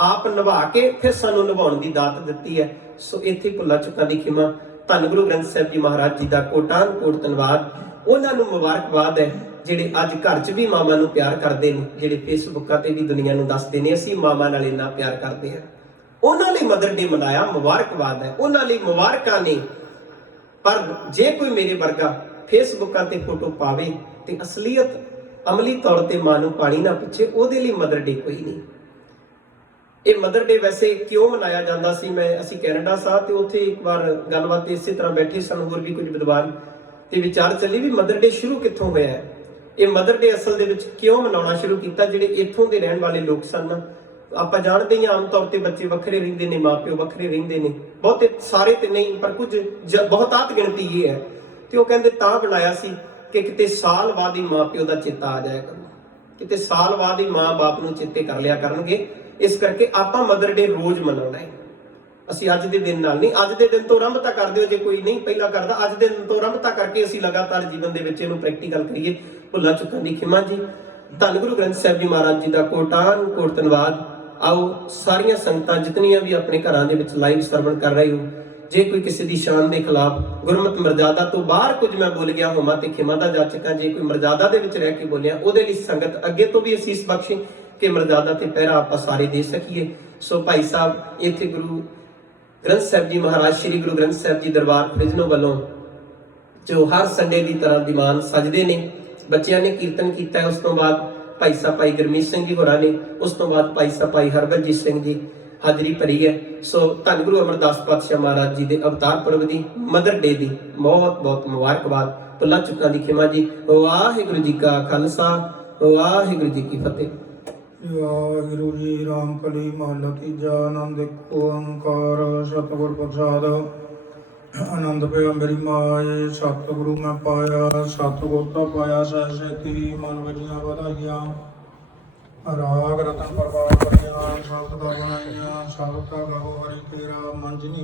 ਆਪ ਨਿਭਾ ਕੇ ਫਿਰ ਸਾਨੂੰ ਨਿਭਾਉਣ ਦੀ ਦਾਤ ਦਿੱਤੀ ਹੈ। ਸੋ ਇੱਥੇ ਭੁੱਲਾਂ ਚੁੱਕਾਂ ਦੀ ਖਿਮਾ। ਧੰਨ ਗੁਰੂ ਗ੍ਰੰਥ ਸਾਹਿਬ ਜੀ ਮਹਾਰਾਜ ਜੀ ਦਾ ਕੋਟਾਨ ਕੋਟ ਧੰਨਵਾਦ। ਉਹਨਾਂ ਨੂੰ ਮੁਬਾਰਕਬਾਦ ਹੈ ਜਿਹੜੇ ਅੱਜ ਘਰ 'ਚ ਵੀ ਮਾਵਾਂ ਨੂੰ ਪਿਆਰ ਕਰਦੇ ਨੇ, ਜਿਹੜੇ ਫੇਸਬੁੱਕਾਂ ਤੇ ਵੀ ਦੁਨੀਆ ਨੂੰ ਦੱਸਦੇ ਨੇ ਅਸੀਂ ਮਾਵਾਂ ਨਾਲ ਇੰਨਾ ਪਿਆਰ ਕਰਦੇ ਹਾਂ। ਉਹਨਾਂ ਲਈ ਮਦਰ ਡੇ ਮਨਾਇਆ, ਮੁਬਾਰਕਬਾਦ ਹੈ, ਉਹਨਾਂ ਲਈ ਮੁਬਾਰਕਾਂ ਨੇ। ਪਰ ਜੇ ਕੋਈ ਮੇਰੇ ਵਰਗਾ ਫੇਸਬੁੱਕਾਂ ਤੇ ਫੋਟੋ ਪਾਵੇ ਤੇ ਅਸਲੀਅਤ ਅਮਲੀ ਤੌਰ ਤੇ ਮਾਂ ਨੂੰ ਪਾਣੀ ਨਾ ਪੁੱਛੇ, ਉਹਦੇ ਲਈ ਮਦਰ ਡੇ ਕੋਈ ਨਹੀਂ। ਇਹ ਮਦਰ ਡੇ ਵੈਸੇ ਕਿਉਂ ਮਨਾਇਆ ਜਾਂਦਾ ਸੀ, ਅਸੀਂ ਕੈਨੇਡਾ ਸਾਂ ਤੇ ਉੱਥੇ ਇੱਕ ਵਾਰ ਗੱਲਬਾਤ ਇਸੇ ਤਰ੍ਹਾਂ ਬੈਠੇ ਸਨ ਹੋਰ ਵੀ ਕੁਝ ਵਿਦਵਾਨ, ਤੇ ਵਿਚਾਰ ਚੱਲੀ ਵੀ ਮਦਰ ਡੇ ਸ਼ੁਰੂ ਕਿੱਥੋਂ ਹੋਇਆ ਹੈ। ਇਹ ਮਦਰ ਡੇ ਅਸਲ ਦੇ ਵਿੱਚ ਕਿਉਂ ਮਨਾਉਣਾ ਸ਼ੁਰੂ ਕੀਤਾ, ਜਿਹੜੇ ਇੱਥੋਂ ਦੇ ਰਹਿਣ ਵਾਲੇ ਲੋਕ ਸਨ। ਆਪਾਂ ਜਾਣਦੇ ਹਾਂ ਆਮ ਤੌਰ ਤੇ ਬੱਚੇ ਵੱਖਰੇ ਰਹਿੰਦੇ ਨੇ, ਮਾਂ ਪਿਓ ਵੱਖਰੇ ਰਹਿੰਦੇ ਨੇ, ਬਹੁਤੇ ਸਾਰੇ ਤੇ ਨਹੀਂ ਪਰ ਕੁਝ ਬਹੁਤਾਤ ਗਿਣਤੀ ਇਹ ਹੈ। ਤੇ ਉਹ ਕਹਿੰਦੇ ਤਾਂ ਬਣਾਇਆ ਸੀ ਕਿ ਕਿਤੇ ਸਾਲ ਬਾਅਦ ਹੀ ਮਾਂ ਪਿਓ ਦਾ ਚੇਤਾ ਆ ਜਾਇਆ ਕਰੂ, ਕਿਤੇ ਸਾਲ ਬਾਅਦ ਹੀ ਮਾਂ ਬਾਪ ਨੂੰ ਚੇਤੇ ਕਰ ਲਿਆ ਕਰਨਗੇ। ਇਸ ਕਰਕੇ ਆਪਾਂ ਮਦਰ ਡੇ ਰੋਜ਼ ਮਨਾਉਣਾ ਹੈ। ਅਸੀਂ ਅੱਜ ਦੇ ਦਿਨ ਨਾਲ ਨਹੀਂ, ਅੱਜ ਦੇ ਦਿਨ ਤੋਂ ਆਰੰਭਤਾ ਕਰਦੇ ਹੋ, ਜੇ ਕੋਈ ਨਹੀਂ ਪਹਿਲਾਂ ਕਰਦਾ, ਅੱਜ ਦੇ ਦਿਨ ਤੋਂ ਆਰੰਭਤਾ ਕਰਕੇ ਅਸੀਂ ਲਗਾਤਾਰ ਜੀਵਨ ਦੇ ਵਿੱਚ ਇਹਨੂੰ ਪ੍ਰੈਕਟੀਕਲ ਕਰੀਏ। ਭੁੱਲਾਂ ਚੁੱਕਾਂ ਦੀ ਖਿਮਾ ਜੀ। ਧੰਨ ਗੁਰੂ ਗ੍ਰੰਥ ਸਾਹਿਬ ਜੀ ਮਹਾਰਾਜ ਜੀ ਦਾ ਕੋਟਾਨ ਕੋਟ ਧੰਨਵਾਦ। ਆਓ ਸਾਰੀਆਂ ਸੰਗਤਾਂ ਜਿਤਨੀਆਂ ਵੀ ਆਪਣੇ ਘਰਾਂ ਦੇ ਵਿੱਚ ਲਾਈਵ ਸਰਵਣ ਕਰ ਰਹੇ ਹੋ, ਜੇ ਕੋਈ ਕਿਸੇ ਦੀ ਸ਼ਾਨ ਦੇ ਖਿਲਾਫ ਗੁਰਮਤ ਮਰਜ਼ਾਦਾ ਤੋਂ ਬਾਹਰ ਕੁਝ ਮੈਂ ਬੋਲ ਗਿਆ ਹੋਵਾਂ ਤੇ ਖਿਮਾ ਦਾ ਜਾਚਕ ਹਾਂ। ਜੇ ਕੋਈ ਮਰਜ਼ਾਦਾ ਦੇ ਵਿੱਚ ਰਹਿ ਕੇ ਬੋਲਿਆ, ਉਹਦੇ ਲਈ ਸੰਗਤ ਅੱਗੇ ਤੋਂ ਵੀ ਅਸੀਸ ਬਖਸ਼ੇ ਕਿ ਮਰਜ਼ਾਦਾ ਤੇ ਪਹਿਰਾ ਆਪਾਂ ਸਾਰੇ ਦੇ ਸਕੀਏ। ਸੋ ਭਾਈ ਸਾਹਿਬ ਇੱਥੇ ਗੁਰੂ ਗ੍ਰੰਥ ਸਾਹਿਬ ਜੀ ਮਹਾਰਾਜ ਸ਼੍ਰੀ ਗੁਰੂ ਗ੍ਰੰਥ ਸਾਹਿਬ ਜੀ ਦਰਬਾਰ ਫਰਿਜ਼ਨੋ ਵੱਲੋਂ ਜੋ ਹਰ ਸੰਡੇ ਦੀ ਤਰ੍ਹਾਂ ਦੀਵਾਨ ਸਜਦੇ ਨੇ, ਬੱਚਿਆਂ ਨੇ ਕੀਰਤਨ ਕੀਤਾ। ਉਸ ਤੋਂ ਬਾਅਦ ਭਾਈ ਸਾਹਿਬ ਭਾਈ ਗੁਰਮੀਤ ਸਿੰਘ ਜੀ ਹੋਰਾਂ ਨੇ, ਉਸ ਤੋਂ ਬਾਅਦ ਭਾਈ ਸਾਹਿਬ ਭਾਈ ਹਰਭਜੀਤ ਸਿੰਘ ਜੀ ਹਾਜ਼ਰੀ ਭਰੀ ਹੈ। ਸੋ ਧੰਨ ਗੁਰੂ ਅਮਰਦਾਸ ਪਾਤਸ਼ਾਹ ਮਹਾਰਾਜ ਜੀ ਦੇ ਅਵਤਾਰ ਪੁਰਬ ਦੀ, ਮਦਰ ਡੇ ਦੀ ਬਹੁਤ ਬਹੁਤ ਮੁਬਾਰਕਬਾਦ। ਭੁੱਲਾਂ ਚੁੱਕਾਂ ਦੀ ਖਿਮਾ ਜੀ। ਵਾਹਿਗੁਰੂ ਜੀ ਕਾ ਖਾਲਸਾ, ਵਾਹਿਗੁਰੂ ਜੀ ਕੀ ਫਤਿਹ। ਵਾਹਿਗੁਰੂ ਜੀ। ਰਾਮ ਕਲੀ ਮਹੱਲਾ ਤੀਜਾ। ਆਨੰਦ ਇੱਕ ਓੰਕਾਰ ਸਤਿਗੁਰ ਪ੍ਰਸਾਦ। ਆਨੰਦ ਪਿਆ ਮੇਰੀ ਮਾਏ, ਸਤਿਗੁਰੂ ਮੈਂ ਪਾਇਆ, ਸਤਿਗੁਰ ਤਾਂ ਪਾਇਆ ਸਹਿ ਸੇਤੀ, ਮਨ ਵਜੀਆਂ ਵਧਾਈਆਂ। ਰਾਗ ਰਤਨ ਪ੍ਰਭਾਵ ਕਰੀਆਂ, ਸ਼ਬਦ ਦਾ ਬਣਾਈਆਂ, ਸ਼ਬਦ ਦਾ ਗਾਵੋ ਹਰਿ ਤੇਰਾ, ਮਨ ਜਿਨੀ